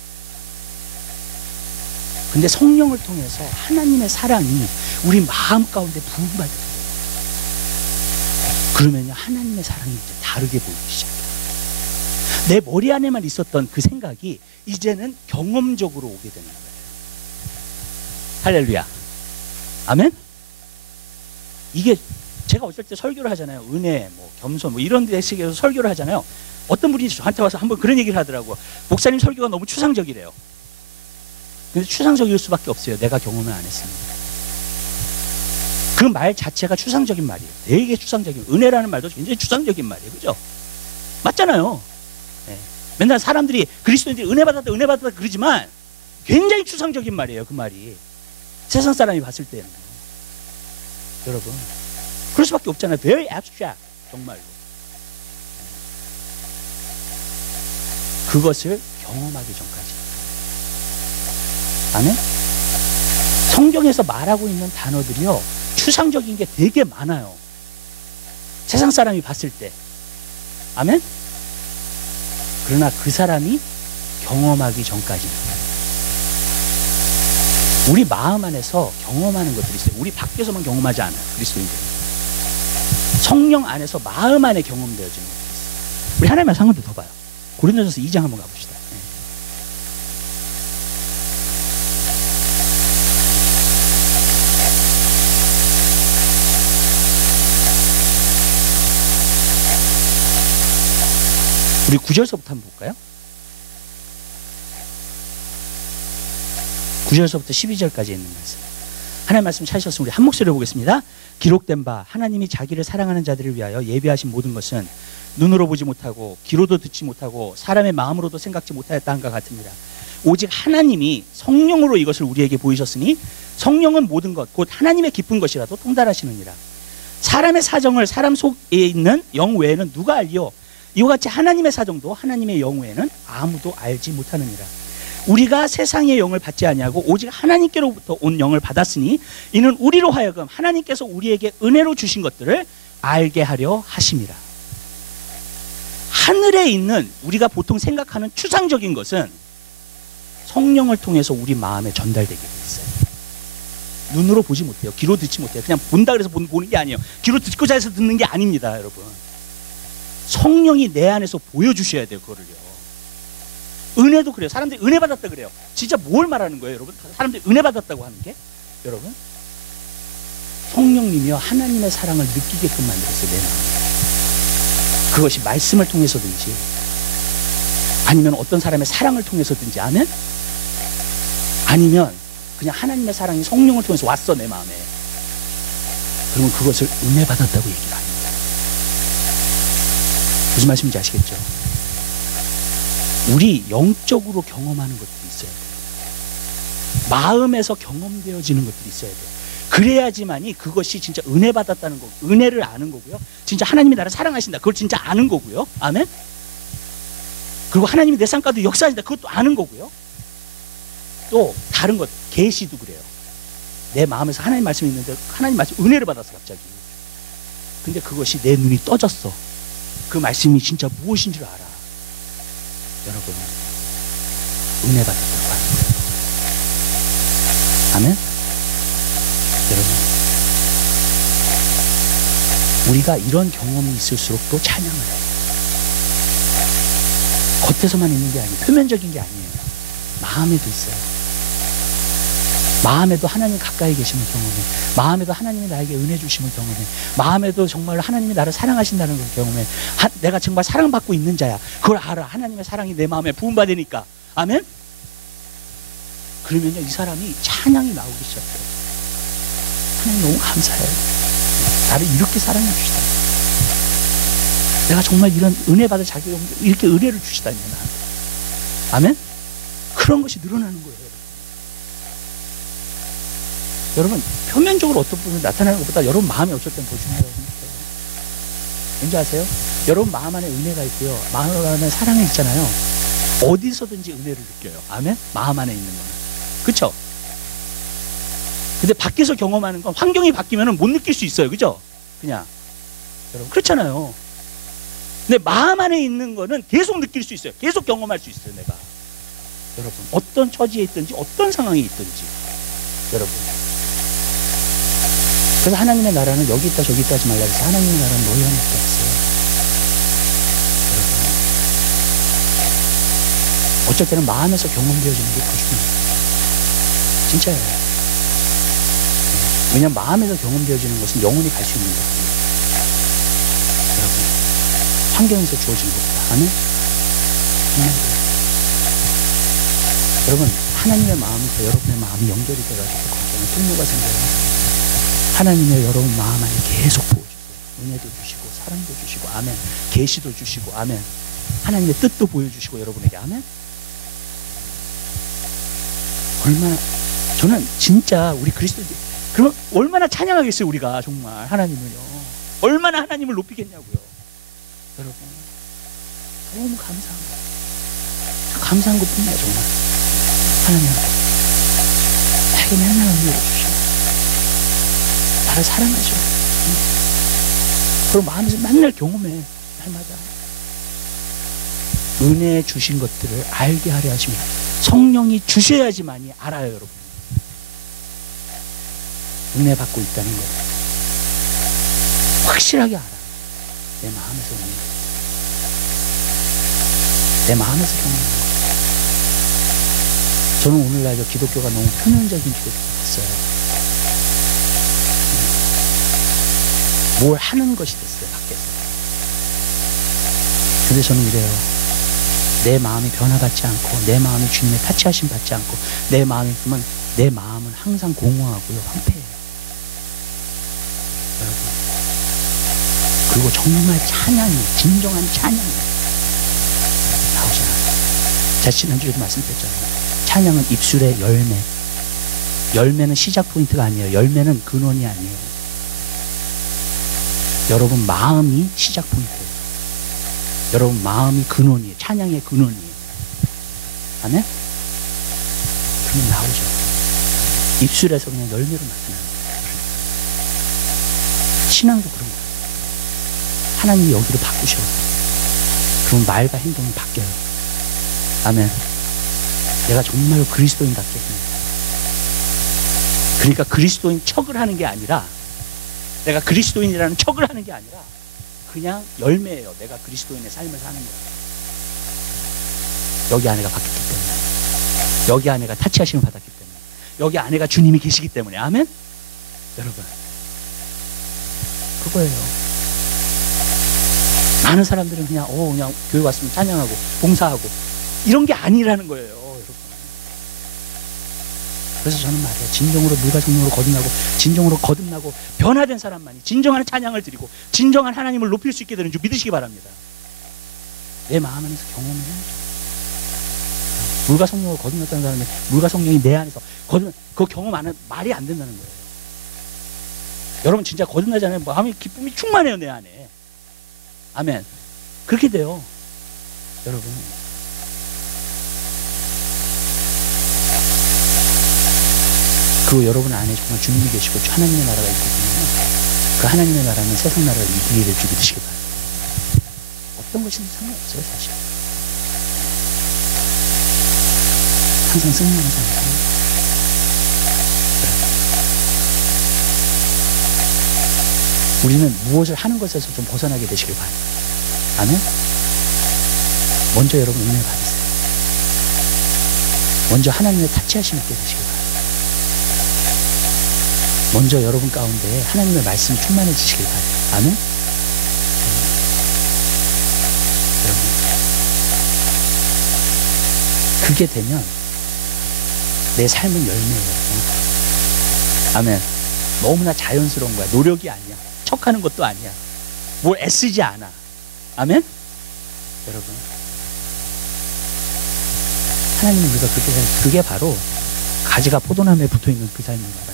근데 성령을 통해서 하나님의 사랑이 우리 마음 가운데 부음받아요. 그러면요, 하나님의 사랑이 이제 다르게 보이기 시작해요. 내 머리 안에만 있었던 그 생각이 이제는 경험적으로 오게 되는 거예요. 할렐루야. 아멘? 이게 제가 어쩔 때 설교를 하잖아요. 은혜, 뭐 겸손, 뭐 이런 데서 설교를 하잖아요. 어떤 분이 저한테 와서 한번 그런 얘기를 하더라고요. 목사님 설교가 너무 추상적이래요. 근데 추상적일 수밖에 없어요. 내가 경험을 안 했습니다. 그 말 자체가 추상적인 말이에요. 되게 추상적인, 은혜라는 말도 굉장히 추상적인 말이에요. 그죠? 맞잖아요. 네. 맨날 사람들이, 그리스도인들이 은혜 받았다 그러지만 굉장히 추상적인 말이에요. 그 말이. 세상 사람이 봤을 때는. 여러분, 그럴 수밖에 없잖아요. Very abstract. 정말로. 그것을 경험하기 전까지. 아멘? 성경에서 말하고 있는 단어들이요, 추상적인 게 되게 많아요. 세상 사람이 봤을 때. 아멘? 그러나 그 사람이 경험하기 전까지는 우리 마음 안에서 경험하는 것들이 있어요. 우리 밖에서만 경험하지 않아요. 그리스도인들은. 성령 안에서 마음 안에 경험되어지는 것들이 있어요. 우리 하나님의 상을 더 봐요. 고린도전서 2장 한번 가봅시다. 우리 9절서부터 한번 볼까요? 9절서부터 12절까지 있는 말씀. 하나님의 말씀 찾으셨으면 우리 한 목소리로 보겠습니다. 기록된 바 하나님이 자기를 사랑하는 자들을 위하여 예비하신 모든 것은 눈으로 보지 못하고 귀로도 듣지 못하고 사람의 마음으로도 생각지 못하였다 한것 같습니다. 오직 하나님이 성령으로 이것을 우리에게 보이셨으니 성령은 모든 것 곧 하나님의 깊은 것이라도 통달하시느니라. 사람의 사정을 사람 속에 있는 영 외에는 누가 알리요? 이와 같이 하나님의 사정도 하나님의 영 외에는 아무도 알지 못하느니라. 우리가 세상의 영을 받지 아니하고 오직 하나님께로부터 온 영을 받았으니 이는 우리로 하여금 하나님께서 우리에게 은혜로 주신 것들을 알게 하려 하심이라. 하늘에 있는 우리가 보통 생각하는 추상적인 것은 성령을 통해서 우리 마음에 전달되게 돼 있어요. 눈으로 보지 못해요. 귀로 듣지 못해요. 그냥 본다 그래서 보는 게 아니에요. 귀로 듣고자 해서 듣는 게 아닙니다, 여러분. 성령이 내 안에서 보여주셔야 돼요, 그거를요. 은혜도 그래요. 사람들이 은혜 받았다 그래요. 진짜 뭘 말하는 거예요, 여러분? 사람들이 은혜 받았다고 하는 게? 여러분, 성령님이요 하나님의 사랑을 느끼게끔 만들었어요, 내 마음에. 그것이 말씀을 통해서든지 아니면 어떤 사람의 사랑을 통해서든지, 아멘? 아니면 그냥 하나님의 사랑이 성령을 통해서 왔어, 내 마음에. 그러면 그것을 은혜 받았다고 얘기를 합니다. 무슨 말씀인지 아시겠죠? 우리 영적으로 경험하는 것들이 있어야 돼요. 마음에서 경험되어지는 것들이 있어야 돼요. 그래야지만이 그것이 진짜 은혜 받았다는 거고, 은혜를 아는 거고요. 진짜 하나님이 나를 사랑하신다. 그걸 진짜 아는 거고요. 아멘? 그리고 하나님이 내 삶 가운데 역사하신다. 그것도 아는 거고요. 또 다른 것, 계시도 그래요. 내 마음에서 하나님 말씀이 있는데 하나님 말씀 은혜를 받았어, 갑자기. 근데 그것이 내 눈이 떠졌어. 그 말씀이 진짜 무엇인 줄 알아. 여러분, 은혜 받았다고 하는 거예요. 아멘? 여러분, 우리가 이런 경험이 있을수록 또 찬양을 해요. 겉에서만 있는 게 아니에요. 표면적인 게 아니에요. 마음에도 있어요. 마음에도 하나님 가까이 계심을 경험해. 마음에도 하나님이 나에게 은혜 주심을 경험해. 마음에도 정말 하나님이 나를 사랑하신다는 걸 경험해. 내가 정말 사랑받고 있는 자야. 그걸 알아. 하나님의 사랑이 내 마음에 부음받으니까. 아멘? 그러면요, 이 사람이 찬양이 나오기 시작해요. 하나님 너무 감사해요. 나를 이렇게 사랑해 주시다. 내가 정말 이런 은혜 받을 자격이 없는데 이렇게 은혜를 주시다니, 나한테. 아멘? 그런 것이 늘어나는 거예요. 여러분, 표면적으로 어떤 부분이 나타나는 것보다 여러분 마음이 어쩔 땐 더 중요해요. 왠지 아세요? 여러분 마음 안에 은혜가 있고요. 마음 안에 사랑이 있잖아요. 어디서든지 은혜를 느껴요. 아멘? 마음 안에 있는 거는. 그쵸? 근데 밖에서 경험하는 건 환경이 바뀌면 못 느낄 수 있어요. 그죠? 그냥. 여러분, 그렇잖아요. 근데 마음 안에 있는 거는 계속 느낄 수 있어요. 계속 경험할 수 있어요, 내가. 여러분, 어떤 처지에 있든지, 어떤 상황에 있든지. 여러분. 그래서 하나님의 나라는 여기 있다 저기 있다 하지 말라 그래서 하나님의 나라는 너희 안에 있다 했어요. 여러분, 어쩔 때는 마음에서 경험되어지는 게 더 중요해요. 진짜예요. 왜냐하면 마음에서 경험되어지는 것은 영원히 갈 수 있는 것들이에요. 여러분, 환경에서 주어지는 것보다. 아멘? 여러분, 하나님의 마음과 여러분의 마음이 연결이 돼가지고 거기에는 통로가 생겨요. 하나님의 여러분 마음 안에 계속 부어주세요. 은혜도 주시고 사랑도 주시고, 아멘. 계시도 주시고, 아멘. 하나님의 뜻도 보여주시고, 여러분에게, 아멘. 얼마나, 저는 진짜 우리 그리스도인들, 그럼 얼마나 찬양하겠어요, 우리가 정말 하나님을요. 얼마나 하나님을 높이겠냐고요. 여러분, 너무 감사한 거예요. 감사한 것뿐이야, 정말. 하나님한테 나에게 맨날 은혜를 주시고 나를 사랑하죠. 그럼 마음에서 맨날 경험해, 날마다. 은혜 주신 것들을 알게 하려 하십니다. 성령이 주셔야지만이 알아요, 여러분. 은혜 받고 있다는 것 확실하게 알아요. 내 마음에서 오는 것, 내 마음에서 경험하는 것. 저는 오늘날 저 기독교가 너무 표면적인 기독교가 됐어요. 뭘 하는 것이 됐어요, 밖에서. 근데 저는 이래요. 내 마음이 변화받지 않고, 내 마음이 주님의 타치하심 받지 않고, 내 마음이 그러면 내 마음은 항상 공허하고요, 황폐해요. 여러분, 그리고 정말 찬양이, 진정한 찬양이 나오잖아요. 제가 지난주에도 말씀드렸잖아요. 찬양은 입술의 열매. 열매는 시작 포인트가 아니에요. 열매는 근원이 아니에요. 여러분 마음이 시작 포인트예요. 여러분 마음이 근원이에요. 찬양의 근원이에요. 아멘? 그러면 나오죠. 입술에서 그냥 열매로 나타나는 거예요. 신앙도 그런 거예요. 하나님이 여기를 바꾸셔. 그럼 말과 행동이 바뀌어요. 아멘. 내가 정말로 그리스도인답게 됩니다. 그러니까 그리스도인 척을 하는 게 아니라, 내가 그리스도인이라는 척을 하는 게 아니라 그냥 열매예요. 내가 그리스도인의 삶을 사는 거예요. 여기 안에가 바뀌었기 때문에, 여기 안에가 타치하심을 받았기 때문에, 여기 안에가 주님이 계시기 때문에. 아멘. 여러분, 그거예요. 많은 사람들은 그냥 교회 왔으면 찬양하고 봉사하고 이런 게 아니라는 거예요, 여러분. 그래서 저는 말해요. 진정으로 물과 성령으로 거듭나고 진정으로 거듭나고 변화된 사람만이 진정한 찬양을 드리고 진정한 하나님을 높일 수 있게 되는 줄 믿으시기 바랍니다. 내 마음 안에서 경험을 해야죠. 물과 성령으로 거듭났다는 사람이 물과 성령이 내 안에서 그 경험 안 하면 말이 안 된다는 거예요. 여러분 진짜 거듭나잖아요. 마음이 기쁨이 충만해요, 내 안에. 아멘. 그렇게 돼요, 여러분. 그리고 여러분 안에 정말 주님이 계시고 하나님의 나라가 있기 때문에 그 하나님의 나라는 세상 나라를 이기게 될 줄 믿으시기 바랍니다. 어떤 것이든 상관없어요, 사실. 항상 승리하는 사람이 우리는 무엇을 하는 것에서 좀 벗어나게 되시길 바랍니다. 아멘? 먼저 여러분 은혜 받으세요. 먼저 하나님의 타치하심 있게 되시길 바랍니다. 먼저 여러분 가운데 하나님의 말씀이 충만해지시길 바랍니다. 아멘? 여러분, 그게 되면 내 삶은 열매예요. 아멘. 너무나 자연스러운 거야. 노력이 아니야. 척하는 것도 아니야. 뭘 애쓰지 않아. 아멘? 여러분, 하나님은 우리가 그게 바로 가지가 포도나무에 붙어있는 그 삶인 거다.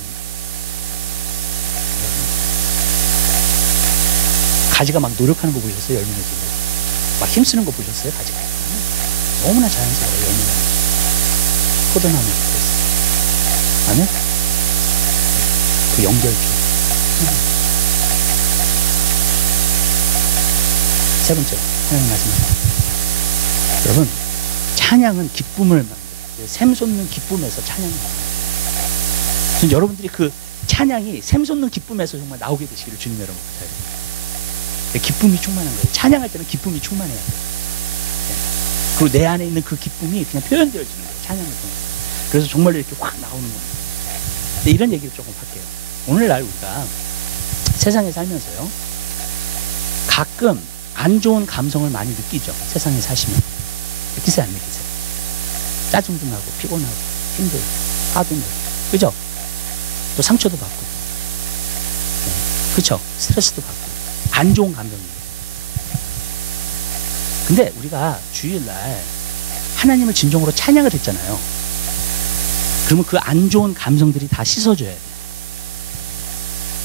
가지가 막 노력하는 거 보셨어요? 열매 맺고 막 힘쓰는 거 보셨어요? 가지가 너무나 자연스러워요. 열매가 포도나무에 붙어있어요. 아멘? 그 연결죠. 세 번째, 하나님 말씀입니다. 여러분, 찬양은 기쁨을 만들어요. 샘 솟는 기쁨에서 찬양이 나와요. 여러분들이 그 찬양이 샘 솟는 기쁨에서 정말 나오게 되시기를 주님 여러분 부탁드립니다. 기쁨이 충만한 거예요. 찬양할 때는 기쁨이 충만해야 돼요. 그리고 내 안에 있는 그 기쁨이 그냥 표현되어지는 거예요. 찬양을 통해서. 그래서 정말로 이렇게 확 나오는 겁니다. 근데 이런 얘기를 조금 할게요. 오늘날 우리가 세상에 살면서요, 가끔 안 좋은 감성을 많이 느끼죠. 세상에 사시면. 느끼세요, 안 느끼세요? 짜증도 나고 피곤하고 힘들고 화도 내고, 그죠? 또 상처도 받고, 그쵸? 스트레스도 받고 안 좋은 감정이에요. 근데 우리가 주일날 하나님을 진정으로 찬양을 했잖아요. 그러면 그 안 좋은 감성들이 다 씻어줘야 돼요.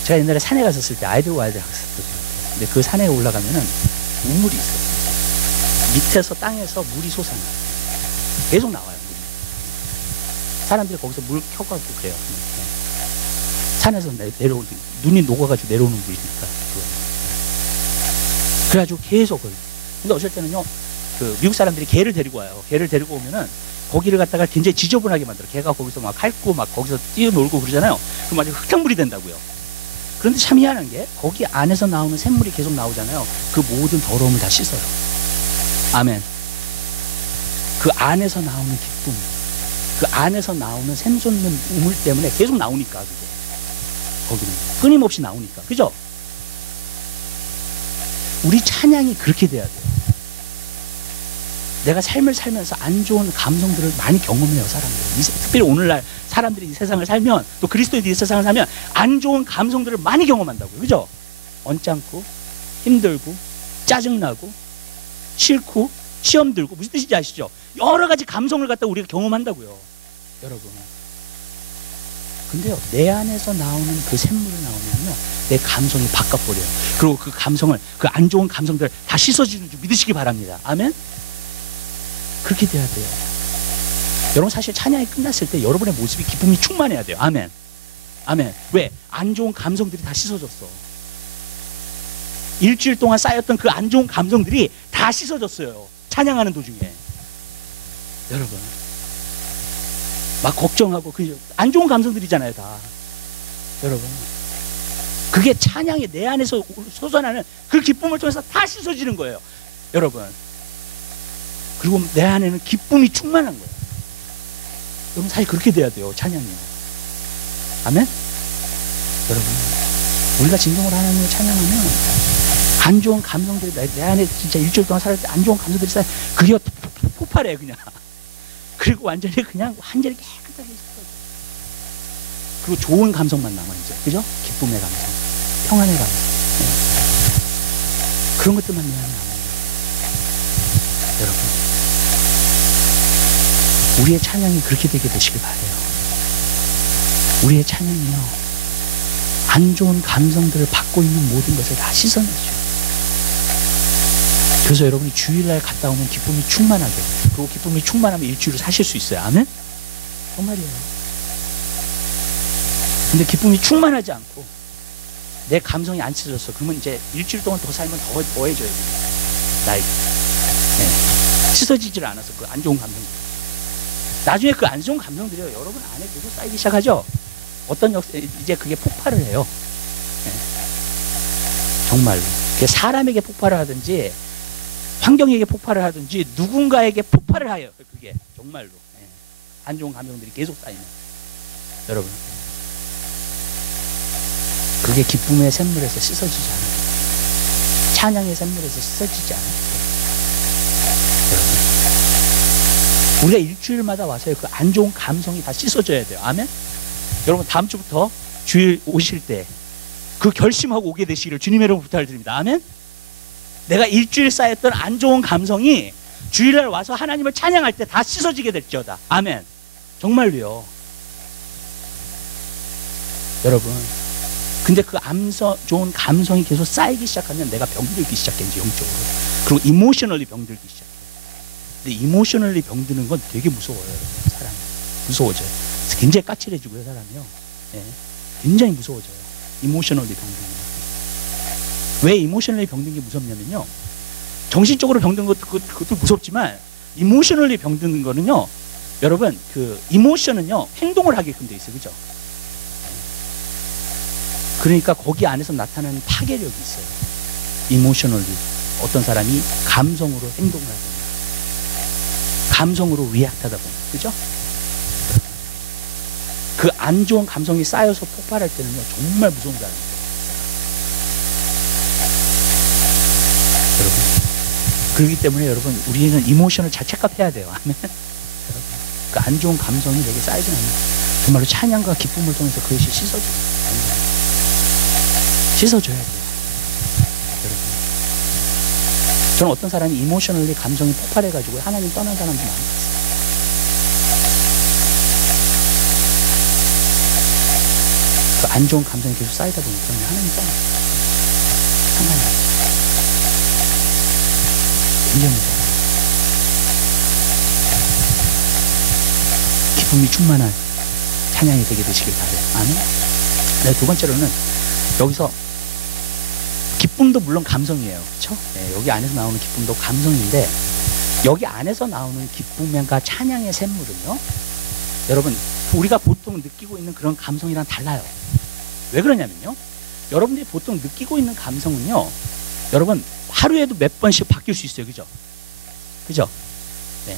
제가 옛날에 산에 갔었을 때, 아이들과 갔었을 때, 근데 그 산에 올라가면은 우물이 있어요. 밑에서 땅에서 물이 솟아나요. 계속 나와요, 물이. 사람들이 거기서 물 켜갖고 그래요. 산에서 내려오는, 눈이 녹아가지고 내려오는 물이니까. 그래가지고 계속. 근데 어쩔 때는요, 그 미국 사람들이 개를 데리고 와요. 개를 데리고 오면은 거기를 갖다가 굉장히 지저분하게 만들어. 개가 거기서 막 핥고 막 거기서 뛰어놀고 그러잖아요. 그럼 아주 흙탕물이 된다고요. 그런데 참 희한한 게 거기 안에서 나오는 샘물이 계속 나오잖아요. 그 모든 더러움을 다 씻어요. 아멘. 그 안에서 나오는 기쁨, 그 안에서 나오는 샘솟는 우물 때문에 계속 나오니까, 그게 거기는 끊임없이 나오니까, 그죠? 우리 찬양이 그렇게 돼야 돼요. 내가 삶을 살면서 안 좋은 감성들을 많이 경험해요, 사람들. 특별히 오늘날 사람들이 이 세상을 살면, 또 그리스도인들이 이 세상을 살면 안 좋은 감성들을 많이 경험한다고요. 그죠? 언짢고, 힘들고, 짜증나고, 싫고, 시험 들고, 무슨 뜻인지 아시죠? 여러 가지 감성을 갖다 우리가 경험한다고요, 여러분. 근데요, 내 안에서 나오는 그 샘물이 나오면요, 내 감성이 바꿔버려요. 그리고 그 감성을, 그 안 좋은 감성들을 다 씻어주는 줄 믿으시기 바랍니다. 아멘? 그렇게 돼야 돼요. 여러분 사실 찬양이 끝났을 때 여러분의 모습이 기쁨이 충만해야 돼요. 아멘. 아멘. 왜? 안 좋은 감성들이 다 씻어졌어. 일주일 동안 쌓였던 그 안 좋은 감성들이 다 씻어졌어요. 찬양하는 도중에. 여러분 막 걱정하고 그 안 좋은 감성들이잖아요 다. 여러분 그게 찬양이 내 안에서 솟아나는 그 기쁨을 통해서 다 씻어지는 거예요. 여러분 그리고 내 안에는 기쁨이 충만한 거예요. 여러분 사실 그렇게 돼야 돼요. 찬양이. 아멘. 여러분 우리가 진정으로 하나님을 찬양하면 안 좋은 감성들이 내 안에 진짜 일주일 동안 살았을 때 안 좋은 감성들이 쌓여 그게 폭발해요 그냥. 그리고 완전히 깨끗하게 씻어져. 그리고 좋은 감성만 남아 이제. 그죠? 기쁨의 감성, 평안의 감성. 네. 그런 것들만 내 안에 남아요. 여러분 우리의 찬양이 그렇게 되게 되시길 바래요. 우리의 찬양이요 안 좋은 감성들을 받고 있는 모든 것을 다 씻어내죠. 그래서 여러분이 주일날 갔다 오면 기쁨이 충만하게, 그리고 기쁨이 충만하면 일주일을 사실 수 있어요. 아멘? 정말이에요. 근데 기쁨이 충만하지 않고 내 감성이 안 찢어졌어. 그러면 이제 일주일 동안 더 살면 더해져야 돼. 나이. 네. 씻어지질 않아서 그 안 좋은 감성들. 나중에 그 안 좋은 감성들이 여러분 안에 계속 쌓이기 시작하죠. 어떤 이제 그게 폭발을 해요. 네. 정말로. 그게 사람에게 폭발을 하든지 환경에게 폭발을 하든지 누군가에게 폭발을 해요. 그게 정말로. 네. 안 좋은 감정들이 계속 쌓이면. 여러분 그게 기쁨의 샘물에서 씻어지지 않아요. 찬양의 샘물에서 씻어지지 않아요. 여러분 우리가 일주일마다 와서 그 안 좋은 감성이 다 씻어져야 돼요. 아멘? 여러분 다음 주부터 주일 오실 때 그 결심하고 오게 되시기를 주님의 이름으로 부탁을 드립니다. 아멘? 내가 일주일 쌓였던 안 좋은 감성이 주일날 와서 하나님을 찬양할 때 다 씻어지게 될지어다. 아멘. 정말로요. 여러분 근데 그 좋은 감성이 계속 쌓이기 시작하면 내가 병들기 시작해 이제 영적으로. 그리고 이모셔널리 병들기 시작해. 근데 이모셔널리 병드는 건 되게 무서워요. 여러분. 사람이 무서워져요. 굉장히 까칠해지고요. 사람이요. 네. 굉장히 무서워져요. 이모셔널리 병드는 거. 왜 이모셔널리 병든 게 무섭냐면요. 정신적으로 병든 그것도 무섭지만 이모셔널리 병든 거는요. 여러분 그 이모션은요 행동을 하게끔 돼 있어요. 그죠? 그러니까 거기 안에서 나타나는 파괴력이 있어요. 이모셔널리 어떤 사람이 감성으로 행동을 하다 보면, 감성으로 리액트하다 보면, 그죠? 그 안 좋은 감성이 쌓여서 폭발할 때는요 정말 무서운 사람이에요. 여러분 그렇기 때문에 여러분 우리는 이모션을 잘 체크해야 돼요. 아멘. 그 안 좋은 감성이 내게 쌓이지 않는 정말로 찬양과 기쁨을 통해서 그것이 씻어줘야 돼요. 여러분 저는 어떤 사람이 이모셔널리 감성이 폭발해가지고 하나님 떠난 사람도 많이 봤어요. 그 안 좋은 감성이 계속 쌓이다 보니까 하나님 떠났어요. 하나님 굉장히 무서워요. 기쁨이 충만한 찬양이 되게 되시길 바래요. 아멘. 네, 두 번째로는 여기서 기쁨도 물론 감성이에요. 그렇죠? 네, 여기 안에서 나오는 기쁨도 감성인데 여기 안에서 나오는 기쁨과 찬양의 샘물은요. 여러분 우리가 보통 느끼고 있는 그런 감성이랑 달라요. 왜 그러냐면요. 여러분들이 보통 느끼고 있는 감성은요. 여러분 하루에도 몇 번씩 바뀔 수 있어요. 그죠? 그죠? 네.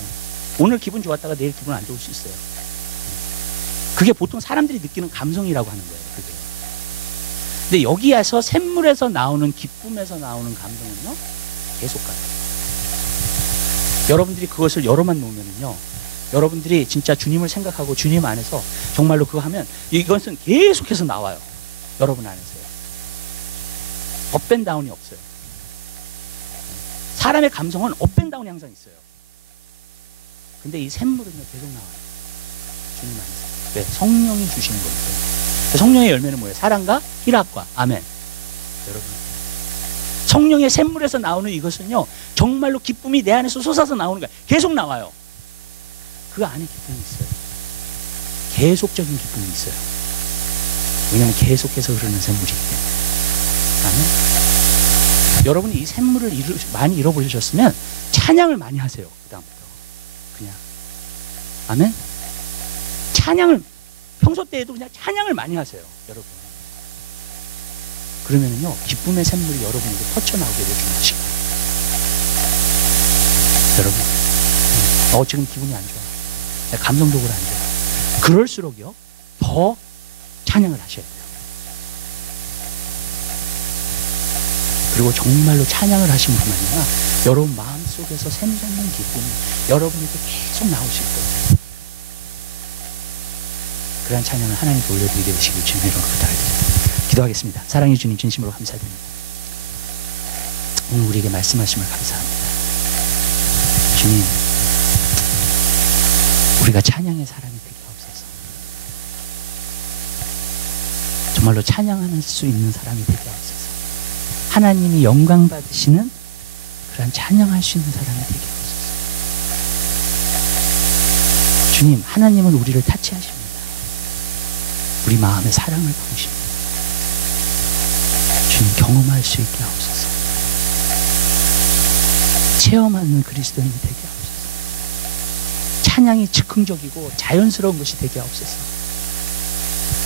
오늘 기분 좋았다가 내일 기분 안 좋을 수 있어요. 그게 보통 사람들이 느끼는 감성이라고 하는 거예요. 그게. 근데 여기에서 샘물에서 나오는 기쁨에서 나오는 감성은요. 계속 가요. 여러분들이 그것을 열어만 놓으면요. 여러분들이 진짜 주님을 생각하고 주님 안에서 정말로 그거 하면 이것은 계속해서 나와요. 여러분 안에서요. 업앤다운이 없어요. 사람의 감성은 업앤다운이 항상 있어요. 근데 이 샘물은요 계속 나와요. 주님 안에서. 왜? 성령이 주시는 거니까요. 성령의 열매는 뭐예요? 사랑과 희락과. 아멘. 여러분 성령의 샘물에서 나오는 이것은요 정말로 기쁨이 내 안에서 솟아서 나오는 거예요. 계속 나와요. 그 안에 기쁨이 있어요. 계속적인 기쁨이 있어요. 왜냐하면 계속해서 흐르는 샘물이기 때문에. 아멘. 여러분이 이 샘물을 많이 잃어버리셨으면 찬양을 많이 하세요. 그 다음부터 그냥 아멘. 찬양을 평소 때에도 그냥 찬양을 많이 하세요, 여러분. 그러면은요 기쁨의 샘물이 여러분에게 퍼쳐나오게 되는 것이고. 여러분, 지금 기분이 안 좋아. 감성적으로 안 좋아. 그럴수록요 더 찬양을 하셔야 돼요. 그리고 정말로 찬양을 하심으로만이나 여러분 마음속에서 샘솟는 기쁨이 여러분에게 계속 나오실 거예요. 그러한 찬양을 하나님께 올려드리게 되시길 주님의 이름으로 부탁드립니다. 기도하겠습니다. 사랑해 주님 진심으로 감사드립니다. 오늘 우리에게 말씀하심을 감사합니다. 주님, 우리가 찬양의 사람이 되게 하옵소서. 정말로 찬양할 수 있는 사람이 되게 하옵소서. 하나님이 영광 받으시는 그런 찬양할 수 있는 사람이 되게 하옵소서. 주님, 하나님은 우리를 타치하십니다. 우리 마음에 사랑을 부으십니다. 주님, 경험할 수 있게 하옵소서. 체험하는 그리스도인이 되게 하옵소서. 찬양이 즉흥적이고 자연스러운 것이 되게 하옵소서.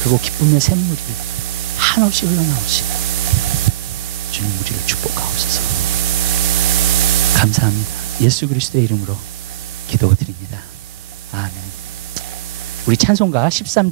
그리고 기쁨의 샘물이 한없이 흘러나오시고 주님, 우리를 축복하옵소서. 감사합니다. 예수 그리스도의 이름으로 기도드립니다. 아멘. 우리 찬송가 13